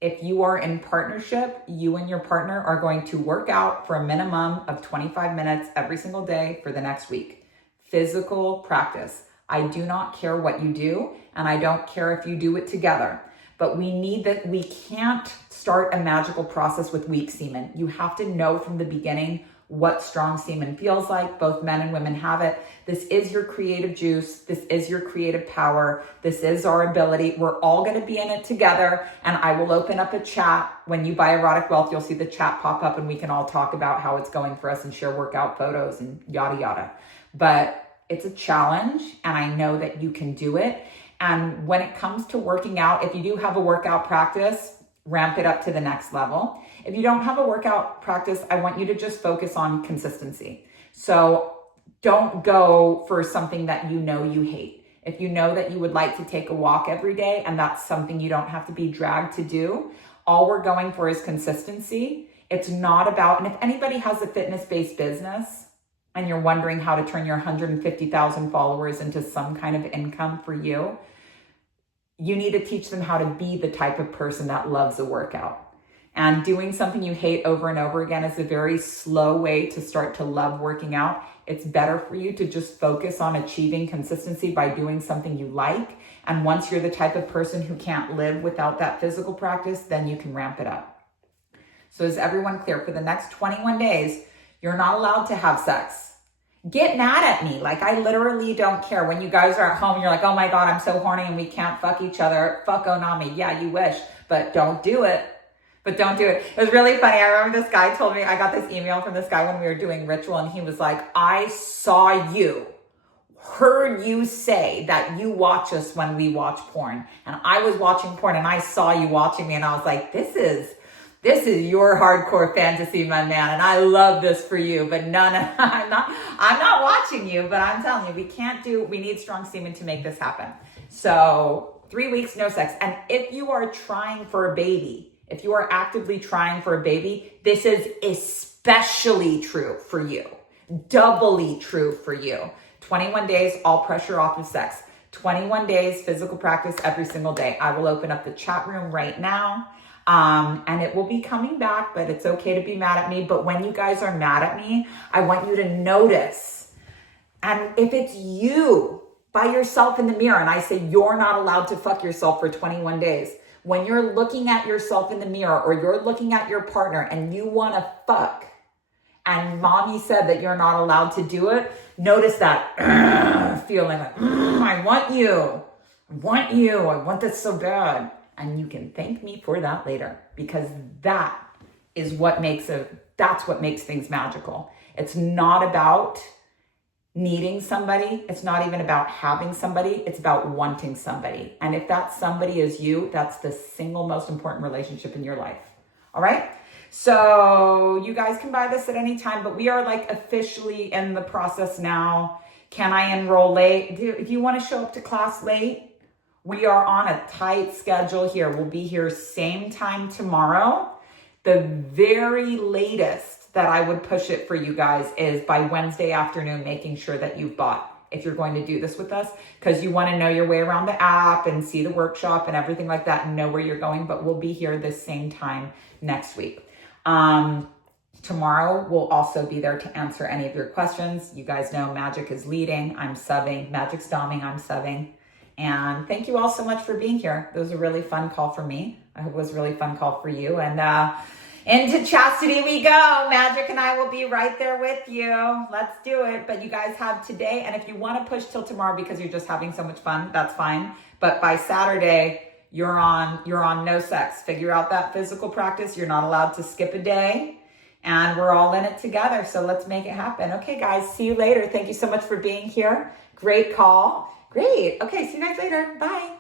If you are in partnership, you and your partner are going to work out for a minimum of 25 minutes every single day for the next week. Physical practice. I do not care what you do, and I don't care if you do it together. But we can't start a magical process with weak semen. You have to know from the beginning what strong semen feels like. Both men and women have it. This is your creative juice. This is your creative power. This is our ability. We're all going to be in it together. And I will open up a chat. When you buy Erotic Wealth, you'll see the chat pop up and we can all talk about how it's going for us and share workout photos and yada, yada. But it's a challenge and I know that you can do it. And when it comes to working out, if you do have a workout practice, ramp it up to the next level. If you don't have a workout practice, I want you to just focus on consistency. So don't go for something that you know you hate. If you know that you would like to take a walk every day and that's something you don't have to be dragged to do, all we're going for is consistency. It's not about, and if anybody has a fitness-based business and you're wondering how to turn your 150,000 followers into some kind of income for you, you need to teach them how to be the type of person that loves a workout. And doing something you hate over and over again is a very slow way to start to love working out. It's better for you to just focus on achieving consistency by doing something you like. And once you're the type of person who can't live without that physical practice, then you can ramp it up. So is everyone clear? For the next 21 days, you're not allowed to have sex. Get mad at me. Like, I literally don't care. When you guys are at home, you're like, oh my God, I'm so horny and we can't fuck each other. Fuck Onami. Yeah, you wish, but don't do it. But don't do it. It was really funny. I remember this guy told me, I got this email from this guy when we were doing ritual and he was like, I saw you, heard you say that you watch us when we watch porn. And I was watching porn and I saw you watching me and I was like, this is your hardcore fantasy, my man. And I love this for you, but no, I'm not watching you, but I'm telling you, we need strong semen to make this happen. So 3 weeks, no sex. And if you are trying for a baby, if you are actively trying for a baby, this is especially true for you, doubly true for you. 21 days, all pressure off of sex. 21 days, physical practice every single day. I will open up the chat room right now. And it will be coming back, but it's okay to be mad at me. But when you guys are mad at me, I want you to notice. And if it's you by yourself in the mirror, and I say you're not allowed to fuck yourself for 21 days, when you're looking at yourself in the mirror or you're looking at your partner and you want to fuck, and mommy said that you're not allowed to do it, notice that feeling like, I want you. I want this so bad. And you can thank me for that later, because that's what makes things magical. It's not about needing somebody. It's not even about having somebody. It's about wanting somebody. And if that somebody is you, that's the single most important relationship in your life. All right. So you guys can buy this at any time, but we are like officially in the process now. Can I enroll late? If you want to show up to class late, we are on a tight schedule here. We'll be here same time tomorrow. The very latest that I would push it for you guys is by Wednesday afternoon, making sure that you've bought, if you're going to do this with us, because you want to know your way around the app and see the workshop and everything like that and know where you're going. But we'll be here the same time next week. Tomorrow we'll also be there to answer any of your questions. You guys know Magic is leading, I'm subbing. Magic's doming, I'm subbing. And thank you all so much for being here. It was a really fun call for me. I hope it was a really fun call for you. And into chastity we go. Magic and I will be right there with you. Let's do it. But you guys have today. And if you want to push till tomorrow because you're just having so much fun, that's fine. But by Saturday, you're on no sex. Figure out that physical practice. You're not allowed to skip a day. And we're all in it together. So let's make it happen. Okay, guys, see you later. Thank you so much for being here. Great call. Great. Okay, see you guys later. Bye.